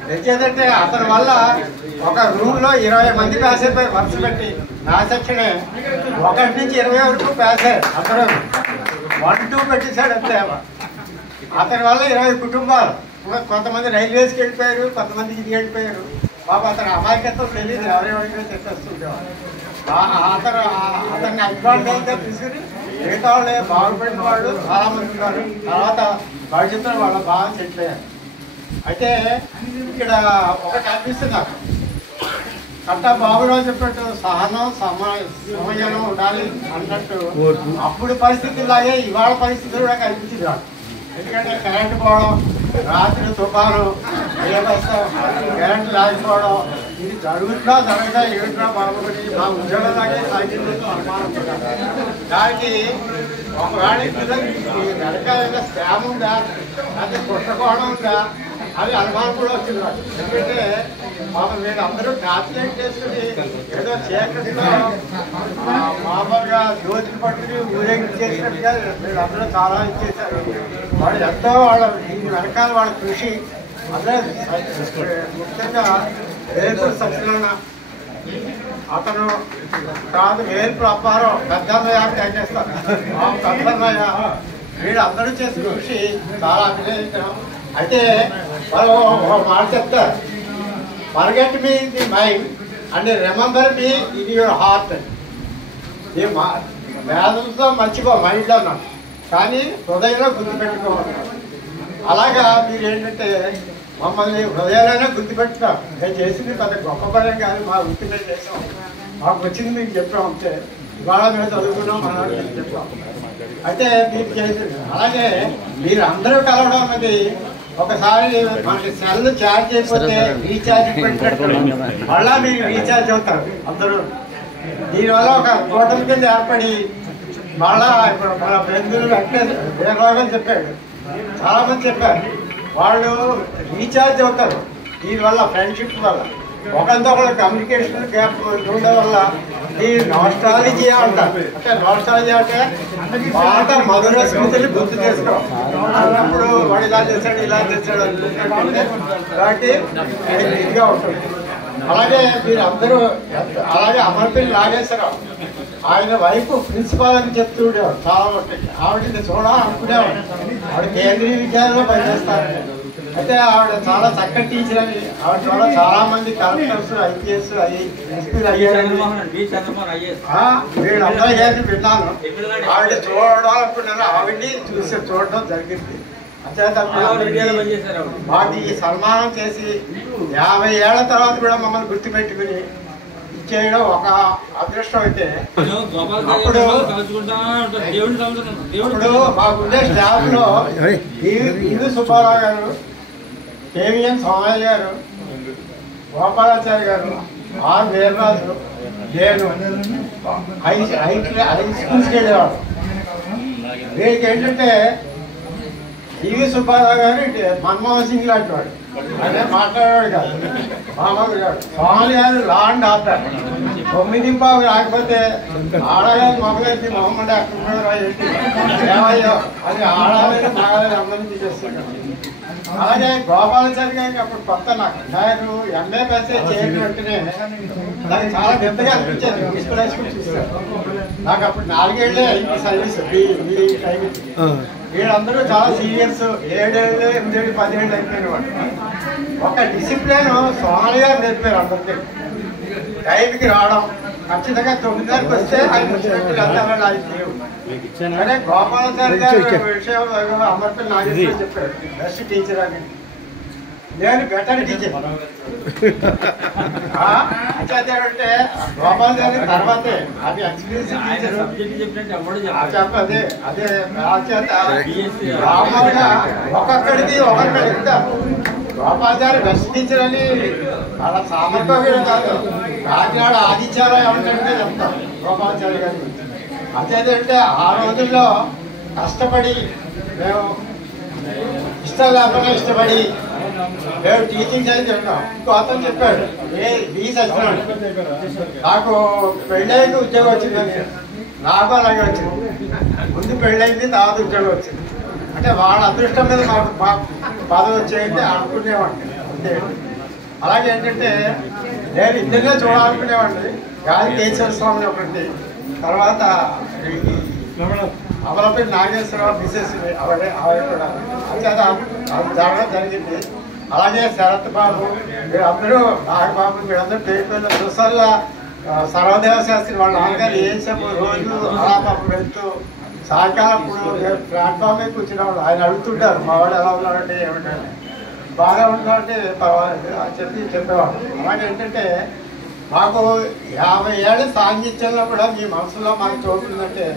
తెచ్చేదంటే అతని వల్ల ఒక రూమ్ లో 20 మంది పాస్ అయిపోయి వరుస పెట్టి నా సెక్షనే 1 నుంచి 20 వరకు పాస్ అయ్యారు. అందరూ 1-2 పెట్టేశాడు అంతే. అతని వల్ల 20 కుటుంబాలు కొంతమంది రైల్వేస్కి వెళ్ళిపోయారు, కొంతమంది ఇది వెళ్ళిపోయారు. బాబు అతని అమాయకత్వం తెలియదు, ఎవరెవరికైనా చెప్పేస్తుంటారు. అతన్ని అడ్వాంటేజ్గా తీసుకుని మిగతా వాళ్ళే బాగుపడిన వాళ్ళు చాలా మంది ఉన్నారు. తర్వాత భవిష్యత్తులో వాళ్ళు బాగా సెటిల్ అయ్యారు. అయితే ఇక్కడ ఒకటి అనిపిస్తుంది నాకు, కట్టా బాబురావు చెప్పినట్టు సహనం సమయం ఉండాలి అన్నట్టు అప్పుడు పరిస్థితుల్లాగే ఇవాళ పరిస్థితులు కూడా కనిపించింది వాళ్ళు. ఎందుకంటే కరెంటు పోవడం, రాత్రి తుఫాను, కరెంటు లాగిపోవడం, ఇది జరుగుతుందా ఏమిట్రా బాగుపడి మా ఉద్యోగంలాగే సాగించడంతో అనుమానం కూడా. దానికి ఒకవేళ వెనకాల స్కామ్ ఉందా, అది కుట్రకోవడం ఉందా అది అనుమానం కూడా వచ్చింది. ఎందుకంటే మామూలు మీరు అందరూ కాల్కులేట్ చేసుకుని ఏదో చీకటిలో మామూలుగా జ్యోతిని పట్టుకుని ఊరేగింపు చేసినట్టుగా మీరు అందరూ చాలా ఇచ్చేసారు. వాళ్ళు ఎంతో దీని వెనకాల వాళ్ళ కృషి అదే ముఖ్యంగా వేల్పూర్ సత్యనారాయణ అతను కాదు వేల్పూర్ అప్పారం పెద్దన్నయ్య చేస్తారు. పెద్దన్నయ్య వీళ్ళు అందరూ చేసిన కృషి చాలా అభినందించడం. అయితే వాళ్ళు ఒక మాట చెప్తారు, forget me in the mind and remember me in your heart. ఈ వేదంతో మర్చిపో మైండ్లో నాకు, కానీ హృదయంలో గుర్తుపెట్టుకోవాలి. అలాగా మీరు ఏంటంటే మమ్మల్ని హృదయాలైనా గుర్తుపెట్టుతాం. నేను చేసింది పెద్ద గొప్ప పని కాదు, మా వృత్తి మేము చేసాం, మాకు వచ్చింది మీకు చెప్పాం అంతే. ఇవాళ మేము చదువుకున్నాం, మన చెప్పాం. అయితే మీరు చేసింది అలాగే మీరు అందరూ కలవడం అనేది ఒకసారి మనకి సెల్ ఛార్జ్ అయిపోతే రీఛార్జ్ పెట్టినట్టు మళ్ళా మీరు రీఛార్జ్ అవుతారు అందరూ. దీనివల్ల ఒక కూటమి కింద ఏర్పడి మళ్ళా ఇప్పుడు మన బెందులు వేరోగం చెప్పాడు, చాలా మంది చెప్పారు, వాళ్ళు రీఛార్జ్ అవుతారు దీనివల్ల. ఫ్రెండ్షిప్ వల్ల ఒకరితో ఒకరు కమ్యూనికేషన్ గ్యాప్ ఉండడం వల్ల ఈ నాస్టాలజీ అంటారు. అంటే నాస్టాలజీ అంటే పాత మధుర స్మృతులు గుర్తు చేసుకో అన్నప్పుడు వాడు ఇలా చేశాడు అనుకుంటే కాబట్టి ఇదిగా ఉంటుంది. అలాగే మీరు అందరూ అలాగే అమర్పల్లి నాగేశ్వరరావు ఆయన వైపు ప్రిన్సిపాల్ అని చెప్తూ ఉండేవాడు. చాలా మట్టుకి ఆవిడని చూడాలనుకునేవాడు. ఆవిడ కేంద్రీయ విద్యాలయంలో పనిచేస్తారు. అయితే ఆవిడ చాలా చక్కటి టీచర్ అని ఆవిడ ద్వారా చాలా మంది కలెక్టర్స్, ఐపీఎస్, ఎస్పీలు అయ్యారని వీళ్ళందరూ గారిని విన్నాను. ఆవిడ చూడాలనుకున్నాను, ఆవిడ్ని చూడడం జరిగింది. అంచేత వాటి సన్మానం చేసి 50 ఏళ్ల తర్వాత కూడా మమ్మల్ని గుర్తుపెట్టుకుని ఇచ్చేయడం ఒక అదృష్టం. అయితే అప్పుడు మాకుండే స్టాఫ్ లో ఇందు సుబ్బారావు గారు, కేవీఎన్ సోమయ్య గారు, గోపాలాచారి గారు, ఆర్ వీర్రాజు, నేను హై స్కూల్స్కి వెళ్ళేవాడు. వీరికి ఏంటంటే టీవీ సుబ్బారావు గారు మన్మోహన్ సింగ్ లాంటి వాడు, అదే మాట్లాడేవాడు కాదు, మామూలు కాదు. స్వామి గారు లా అండ్ ఆర్డర్ 9:15 రాకపోతే ఆడగారు మగగారి మొహమ్మద్ అక్రమరావు ఏంటి ఏమయ్యో అది ఆడాలని మగాలని అందరినీ తీసేస్తున్నాడు. అలాగే గోపాలాచారి గారికి అప్పుడు కొత్త నాకు నేను ఎంఏ పైసే చేయడం వెంటనే నాకు చాలా పెద్దగా అనిపించేది. మున్సిపల్ హై స్కూల్ చూస్తాను. నాకు అప్పుడు 4 ఏళ్ళే సర్వీస్ టైం. వీళ్ళందరూ చాలా సీరియస్ 7 ఏళ్ళు 8 ఏళ్ళు 10 ఏళ్ళు అయిపోయిన వాళ్ళు. ఒక డిసిప్లిన్ సోమాలి గారు నేర్పారు అందరికీ. టైంకి రావడం, ఖచ్చితంగా 9:30కి వస్తే ఆయన వచ్చినట్టు అదే గోపాలాచారి గారు విషయం అమర్పల్లి నాగేశ్వర చెప్పారు బెస్ట్ టీచర్ అని. నేను బెటర్ టీచర్ అంటే గోపాలాచారి తర్వాతే అది ఎక్స్పీరియన్స్ టీచర్ చెప్పదే. అదే మామూలుగా ఒక్కొక్కడికి ఒక్కొక్కడు ఇస్తారు. గోపాలాచారి బెస్ట్ టీచర్ అని వాళ్ళ సామర్థ్యం కాదు. కాకినాడ ఆదిత్యాలయం ఏమంటే చెప్తాం గోపాలాచారి గారి గురించి. అదేంటంటే ఆ రోజుల్లో కష్టపడి మేము ఇష్టం లేకుండా ఇష్టపడి మేము టీచింగ్ చేసి చెప్పాం. ఇంకో అతను చెప్పాడు బి సత్యనారాయణ, నాకు పెళ్ళైంది ఉద్యోగం వచ్చిందని. నాకు అలాగే వచ్చింది. ముందు పెళ్ళైంది, తర్వాత ఉద్యోగం వచ్చింది. అంటే వాళ్ళ అదృష్టం మీద మాకు పదవి వచ్చేయండి అనుకునేవాడిని అంతే. అలాగే ఏంటంటే నేను ఇద్దరినే చూడాలనుకునేవాడిని. గాలి కేశవ స్వామిని ఒకటి, తర్వాత అమలపల్లి నాగేశ్వరరావు మిసెస్ ఆవిడ కూడా అంచేత అది జరగడం జరిగింది. అలాగే శరత్ బాబు వీళ్ళందరూ నాగబాబు వీళ్ళందరూ పేరుపల్లి దుసల్ల సర్వదేవ శాస్త్రి వాళ్ళ నాన్నగారు ఏసేపు రోజు అలా పాపం వెళ్తూ సాయంకాలం ఇప్పుడు ప్లాట్ఫామ్ మీద కూర్చునేవాళ్ళు. ఆయన అడుగుతుంటారు మా వాడు ఎలా ఉన్నాడంటే ఏమిటంటే బాగా ఉన్నాడంటే పర్వాలేదు అని చెప్పేవాడు. అలాగే ఏంటంటే మాకు 50 ఏళ్ళ సాంగత్యంలో కూడా మీ మనసులో మాకు చోటుందంటే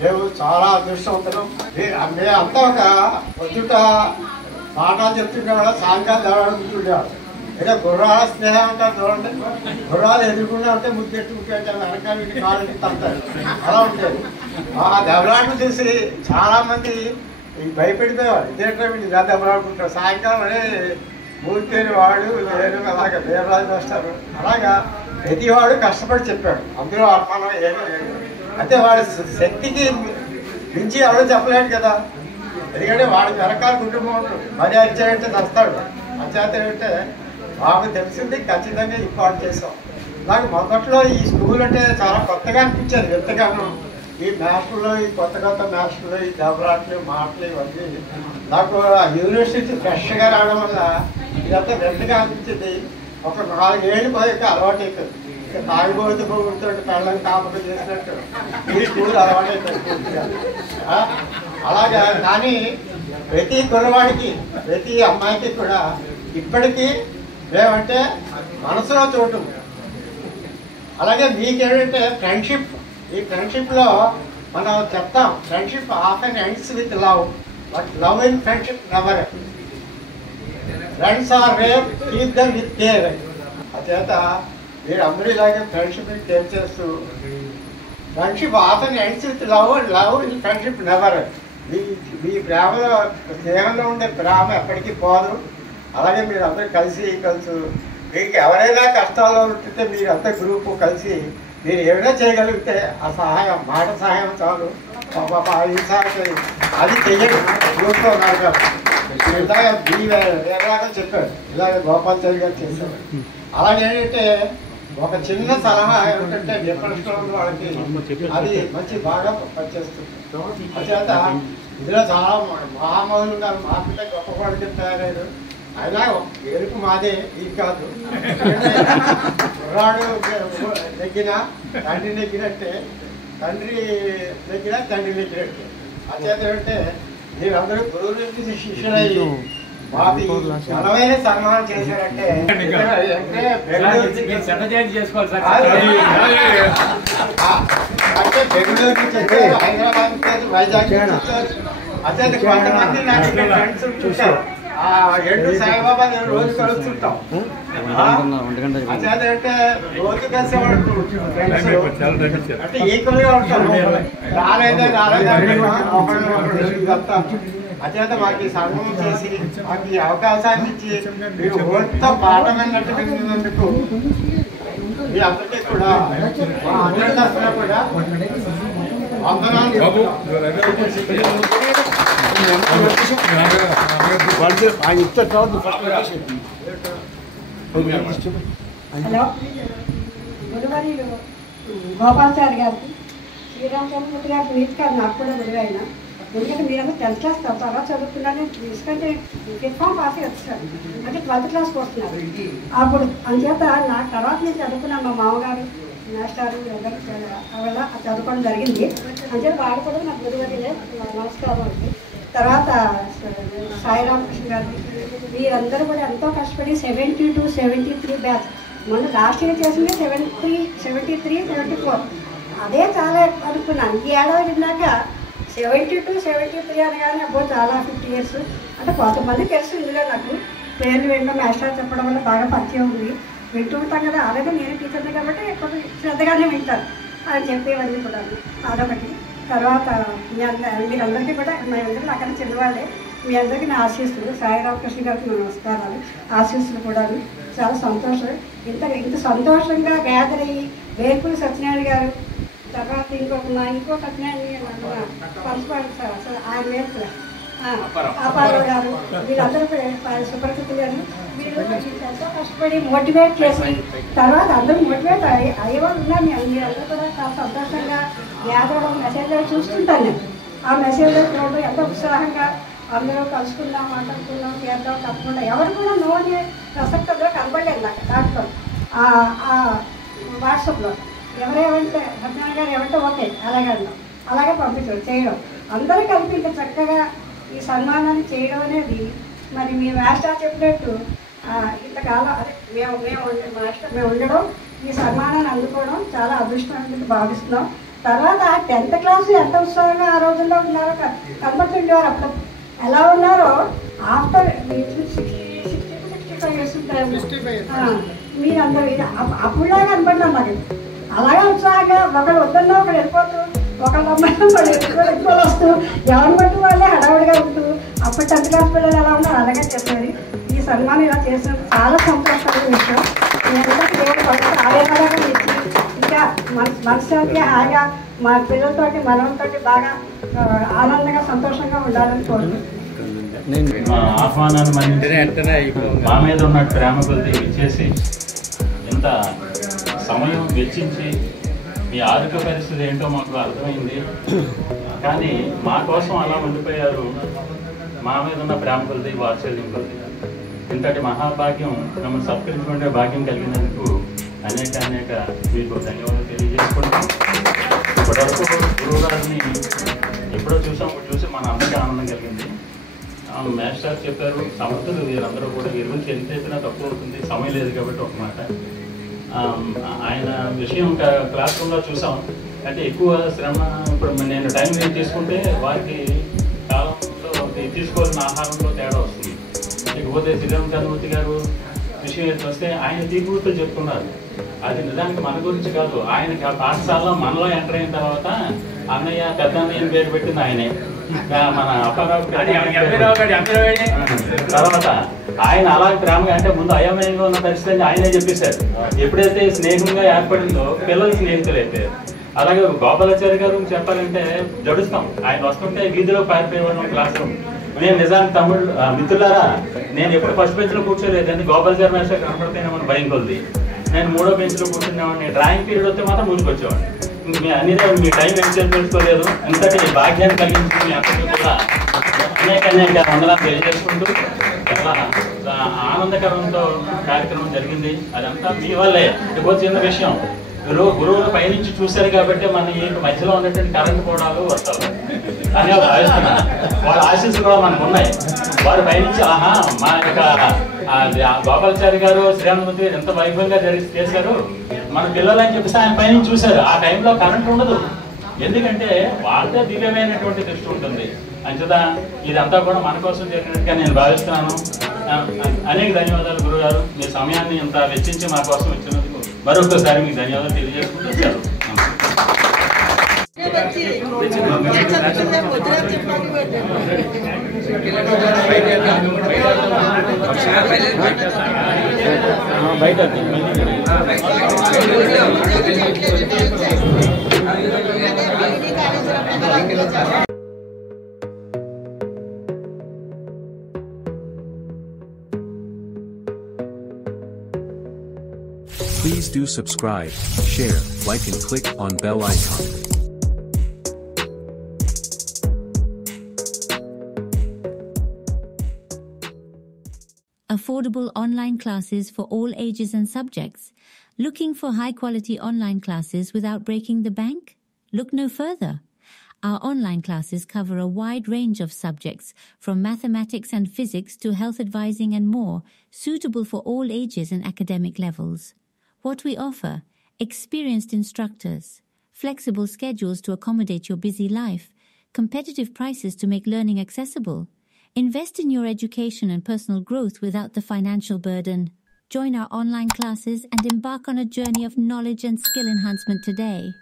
మేము చాలా అదృష్టవంతులం. మేమంతా ఒక పొద్దుట పాఠాలు చెప్తుండే వాళ్ళ సాయంకాలం లేవాడుతుండేవాడు. ఏదో గుర్రాల స్నేహం అంటారు చూడండి. గుర్రాలు ఎదుర్కొంటే ఉంటే ముద్దెట్టుకుంటే వెనక వీటి కాళ్ళు తంటారు, అలా ఉంటుంది. ఆ దెబ్బలాటలు చూసి చాలా మంది భయపెడిపోయేవాడు. ఇదేంటే వీళ్ళు ఇలా దెబ్బలాడుకుంటారు. సాయంకాలం అనే మూర్తిని వాడు వేరు అలాగే వీరరాజు వస్తారు. అలాగా ప్రతివాడు కష్టపడి చెప్పాడు. అందులో అనుమానం ఏమీ లేదు. అయితే వాడి శక్తికి మించి ఎవరో చెప్పలేడు కదా. ఎందుకంటే వాడికి వెనకాల కుటుంబం ఉంటుంది. మరి అచ్చాడంటే తెస్తాడు. అచ్చేత ఏంటంటే మాకు తెలిసింది ఖచ్చితంగా ఇంపార్ట్ చేసాం. నాకు మొదట్లో ఈ స్కూల్ అంటే చాలా కొత్తగా అనిపించేది. ఎంతగానో ఈ మ్యాథ్స్లో ఈ కొత్త మ్యాథ్స్లో ఈ దెబ్బలాట్లు మాటలు ఇవన్నీ నాకు యూనివర్సిటీ ఫ్రెష్గా రావడం వల్ల ఇదంతా వెంటగా అనిపించింది. ఒక 4 ఏళ్ళు పోయాక అలవాటు అయిపోయింది. ఇక తాగిపోతే పోతుంటే పెళ్ళని కాపకం చేసినట్టు ఈ స్కూల్ అలవాటు అయిపోయింది. అలాగా కానీ ప్రతి కుర్రవాడికి ప్రతి అమ్మాయికి కూడా ఇప్పటికీ మేమంటే మనసులో చోటు. అలాగే మీకేంటంటే ఫ్రెండ్షిప్, ఈ ఫ్రెండ్షిప్లో మనం చెప్తాం friendship often ends with love, but love in friendship never. Friends are rare, keep them with care. అచేత మీరు అందరూ ఇలాగే ఫ్రెండ్షిప్ కేర్ చేస్తూ friendship often ends with love, love in friendship never. మీ ప్రేమలో స్నేహంలో ఉండే ప్రేమ ఎప్పటికీ పోదు. అలాగే మీరు అందరూ కలిసి మీకు ఎవరైనా కష్టాల్లో ఉంటే మీరంతా గ్రూపు కలిసి మీరు ఏమైనా చేయగలిగితే ఆ సహాయం, మాట సహాయం చాలు. ఈ సహాయం అది చెయ్యండి. గ్రూప్లో ఉన్నారు కదా ఇలాగ వేరేలాగా చెప్పాడు. ఇలాగ గోపాలాచారి గారు చేశారు. అలాగే ఏంటంటే ఒక చిన్న సలహా ఏమిటంటే డిఫరెన్స్ వాళ్ళకి అది మంచి బాగా పనిచేస్తుంది. చేత ఇందులో చాలా మహామహులుగా మా పిల్ల గొప్ప వాడికి తయారయ్యారు. అయినా ఎరుపు మాదే ఇది కాదు. కుర్రాడు నెగ్గిన తండ్రి నెగ్గినట్టే, తండ్రి నెగ్గిన తండ్రి నెగ్గినట్టే. అచేత ఏంటంటే మీరందరూ గురువు నుంచి శిష్యులయ్యి మాది ఘనమైన సన్మానం చేశారంటే అంటే బెంగళూరు నుంచి వచ్చారు, హైదరాబాద్ నుంచి, వైజాగ్ నుంచి. అదే కొంతమంది నాకు ఫ్రెండ్స్ చూశారు. ఎండు సాయిబాబా నేను రోజు కలుస్తుంటాం. అదేంటే రోజు కలిసేవాడు ఫ్రెండ్స్ అంటే ఈక్వల్ గా ఉంటాం. రాలేదా అచేత మాకు ఈ సంగమం చేసి మాకు ఈ అవకాశాన్ని ఇచ్చి మీరు మొత్తం పాఠం అన్నట్టు విన్నందుకు మీ అందరికీ కూడా మా అందరి తరఫున కూడా వందనాలు. హలో, గురువర్యులు గోపాలాచారి గారికి, శ్రీరామచంద్రమూర్తి గారి ప్రీతి గారు నాకు కూడా గురువు అయిన ఎందుకంటే మీరందరూ 10th క్లాస్ తర్వాత చదువుకున్నాను, ఎందుకంటే ఫామ్ పాస్ అయ్యి వచ్చాను, అంటే 12th క్లాస్కి వస్తున్నారు. అప్పుడు అంచేత నా తర్వాత నేను చదువుకున్నాను. మా మామగారు మాస్టారు అందరూ వల్ల చదువుకోవడం జరిగింది. అంచేత వాడు కూడా నాకు గురువుగారిలే నమస్కారం అండి. తర్వాత సాయిరామకృష్ణ గారు వీరందరూ కూడా ఎంతో కష్టపడి 72, 73 బ్యాచ్. మొన్న లాస్ట్ ఇయర్ చేసింది 73, 74. అదే చాలా అనుకున్నాను. ఈ ఏడాది విన్నాక 72, 73 అనగానే అబ్బో చాలా 50 years అంటే కొంతమంది తెలుసు. ఇందులో నాకు పేర్లు వినడం మాస్టర్ చెప్పడం వల్ల బాగా పరిచయం ఉంది. వింటూ ఉంటాం కదా, అలాగే నేను టీచర్ని కాబట్టి కొంచెం శ్రద్ధగానే వింటాను అని చెప్పేవన్నీ కూడా. అదొకటి. తర్వాత మీరందరికీ కూడా మేమందరూ అక్కడ చిన్నవాళ్ళే, మీ అందరికీ నా ఆశీస్సులు, సాయిరామకృష్ణ గారికి నా నమస్కారాలు, ఆశీస్సులు కూడా. చాలా సంతోషం. ఇంత సంతోషంగా గ్యాదర్ అయ్యి వేల్పూరి సత్యనారాయణ గారు, తర్వాత ఇంకో సత్యనారాయణ పంచపాడు సార్ ఆయన వేల్పుల అప్పారావు గారు, వీళ్ళందరూ సుప్రసిద్ధి గారు, వీళ్ళు ఎంతో కష్టపడి మోటివేట్ చేసి తర్వాత అందరూ మోటివేట్ అయ్యేవాళ్ళు ఉన్నారు. మీరందరూ కూడా చాలా సంతోషంగా యాదవ్ మెసేజ్లో చూస్తుంటాను నేను. ఆ మెసేజ్లో చూడడం ఎంతో ఉత్సాహంగా అందరూ కలుసుకుందాం, మాట్లాడుకుందాం, చేద్దాం తప్పకుండా ఎవరు కూడా నో అనే ప్రసక్తి అందులో కనబడలేదు నాకు. దాంట్లో వాట్సాప్లో ఎవరేమంటే సత్యనారాయణ గారు ఏమంటే ఓకే అలాగే పంపించడం చేయడం అందరూ కలిపి ఇంకా చక్కగా ఈ సన్మానాన్ని చేయడం అనేది మరి మీ మాస్టర్ చెప్పినట్టు ఇంతకాలం అదే మేము ఉండడం, ఈ సన్మానాన్ని అందుకోవడం చాలా అదృష్టం భావిస్తున్నాం. తర్వాత 10th క్లాస్ ఎంత ఉత్సాహంగా ఆ రోజుల్లో ఉన్నారో కనబడుతుండేవారు. అప్పుడు ఎలా ఉన్నారో ఆఫ్టర్ 65 years ఉంటారు మీరందరూ అప్పుడులాగా కనపడినాం నాకు. అలాగే ఉత్సాహంగా ఒకళ్ళు వద్దన్నా ఒకళ్ళు వెళ్ళిపోతూ, ఒకళ్ళు అమ్మాయి వాళ్ళు ఎక్కువ వస్తూ, ఎవరి బట్టి వాళ్ళే హడావుడిగా ఉంటూ అప్పుడు 10th క్లాస్ పిల్లలు ఎలా ఉన్నారు అలాగే చేసేది. ఈ సన్మానం ఇలా చేసినప్పుడు చాలా సంతోషమైన విషయం. ఆరోగ్యంగా ఇచ్చి ఇంకా మనశ్శాంతిగా హాయిగా మా పిల్లలతోటి మనవలతోటి బాగా ఆనందంగా సంతోషంగా ఉండాలని కోరుకుంటున్నాను. మా ఆహ్వానాన్ని మన్నించి మా మీద ఉన్న ప్రేమ కొద్ది ఇచ్చేసి ఇంత సమయం వెచ్చించి మీ ఆరోగ్య పరిస్థితి ఏంటో మాకు అర్థమైంది, కానీ మా కోసం అలా ఉండిపోయారు. మా మీద ఉన్న ప్రేమ కొద్ది వాత్సల్యం కొద్ది ఇంతటి మహాభాగ్యం మమ్మల్ని సత్కరించుకుంటే భాగ్యం కలిగినందుకు అనేక మీకు ధన్యవాదాలు తెలియజేసుకుంటాం. ఇప్పటివరకు గురువు గారిని ఎప్పుడో చూసి మన అందరికీ ఆనందం కలిగింది. మాస్టర్ చెప్పారు సమర్థులు వీరందరూ కూడా వీరి గురించి ఎంత చెప్పినా తక్కువ అవుతుంది, సమయం లేదు కాబట్టి ఒక మాట. ఆయన విషయం క్లాస్ రూమ్లో చూసాం. అంటే ఎక్కువ శ్రమ ఇప్పుడు నేను టైం తీసుకుంటే వారికి కాలంలో తీసుకోవాల్సిన ఆహారంలో తేడా వస్తుంది. ఇకపోతే శ్రీరామచంద్రమూర్తి గారు విషయం వస్తే ఆయన తీర్పుతో చెప్తున్నారు. అది నిజానికి మన గురించి కాదు, ఆయనకి ఆ పాఠశాలలో మనలో ఎంటర్ అయిన తర్వాత అన్నయ్య పెద్ద అన్నయ్యని పేరు పెట్టింది ఆయనే. మన అప్పారావు తర్వాత ఆయన అలా ప్రేమగా అంటే ముందు అయోమయంగా ఉన్న పరిస్థితి ఆయనే చెప్పేశారు. ఎప్పుడైతే స్నేహంగా ఏర్పడిందో పిల్లలు స్నేహితులు అయిపోయారు. అలాగే గోపాలాచారి గారు చెప్పాలంటే జడుస్తాం. ఆయన వస్తుంటే వీధిలో పారిపోయేవాళ్ళం క్లాస్ రూమ్. నేను నిజానికి తమ్ముళ్ళు మిత్రులారా నేను ఎప్పుడు ఫస్ట్ బెంచ్లో కూర్చోలేదు, ఎందుకు గోపాలాచారి మాస్టర్ కనపడితేనేమో భయం కొద్ది. నేను 3వ బెంచ్లో కూర్చునేవాడిని. డ్రాయింగ్ పీరియడ్ వస్తే మాత్రం ముందుకు వచ్చేవాడిని. మీ అన్ని మీ టైం ఎక్స్చేంజ్ చేసుకోలేదు. ఇంతటి భాగ్యాన్ని కలిగించి మీ అందరికీ కూడా అనేక వందనాలు తెలియజేసుకుంటూ చాలా ఆనందకరంతో కార్యక్రమం జరిగింది. అదంతా మీ వల్లే. ఇకపోతే చిన్న విషయం, గురువులు పైనుంచి చూశారు కాబట్టి మన ఈ మధ్యలో ఉన్నటువంటి కరెంట్ పోవడాలు వస్తారు అని భావిస్తున్నాను. వాళ్ళ ఆశీస్సులు కూడా మనకు ఉన్నాయి. వారు పైనుంచి మా యొక్క గోపాలాచారి గారు శ్రీరామమూర్తి గారు ఎంత వైభవంగా చేశారు మన పిల్లలు అని చెప్పేసి ఆయన పైనుంచి చూశారు. ఆ టైంలో కరెంట్ ఉండదు, ఎందుకంటే వాళ్ళతో దివ్యమైనటువంటి దృష్టి ఉంటుంది. అంచేత ఇదంతా కూడా మన కోసం జరిగినట్టుగా నేను భావిస్తున్నాను. అనేక ధన్యవాదాలు గురుగారు, మీ సమయాన్ని ఇంత వెచ్చించి మా కోసం ఇచ్చినందుకు మరొకసారి మీకు ధన్యవాదాలు తెలియజేసుకుంటూ వచ్చారు. బయట Please do subscribe, share, like and click on bell icon. affordable online classes for all ages and subjects. Looking for high-quality online classes without breaking the bank? Look no further. Our online classes cover a wide range of subjects, from mathematics and physics to health advising and more, suitable for all ages and academic levels. What we offer: experienced instructors, flexible schedules to accommodate your busy life, competitive prices to make learning accessible. Invest in your education and personal growth without the financial burden. Join our online classes and embark on a journey of knowledge and skill enhancement today.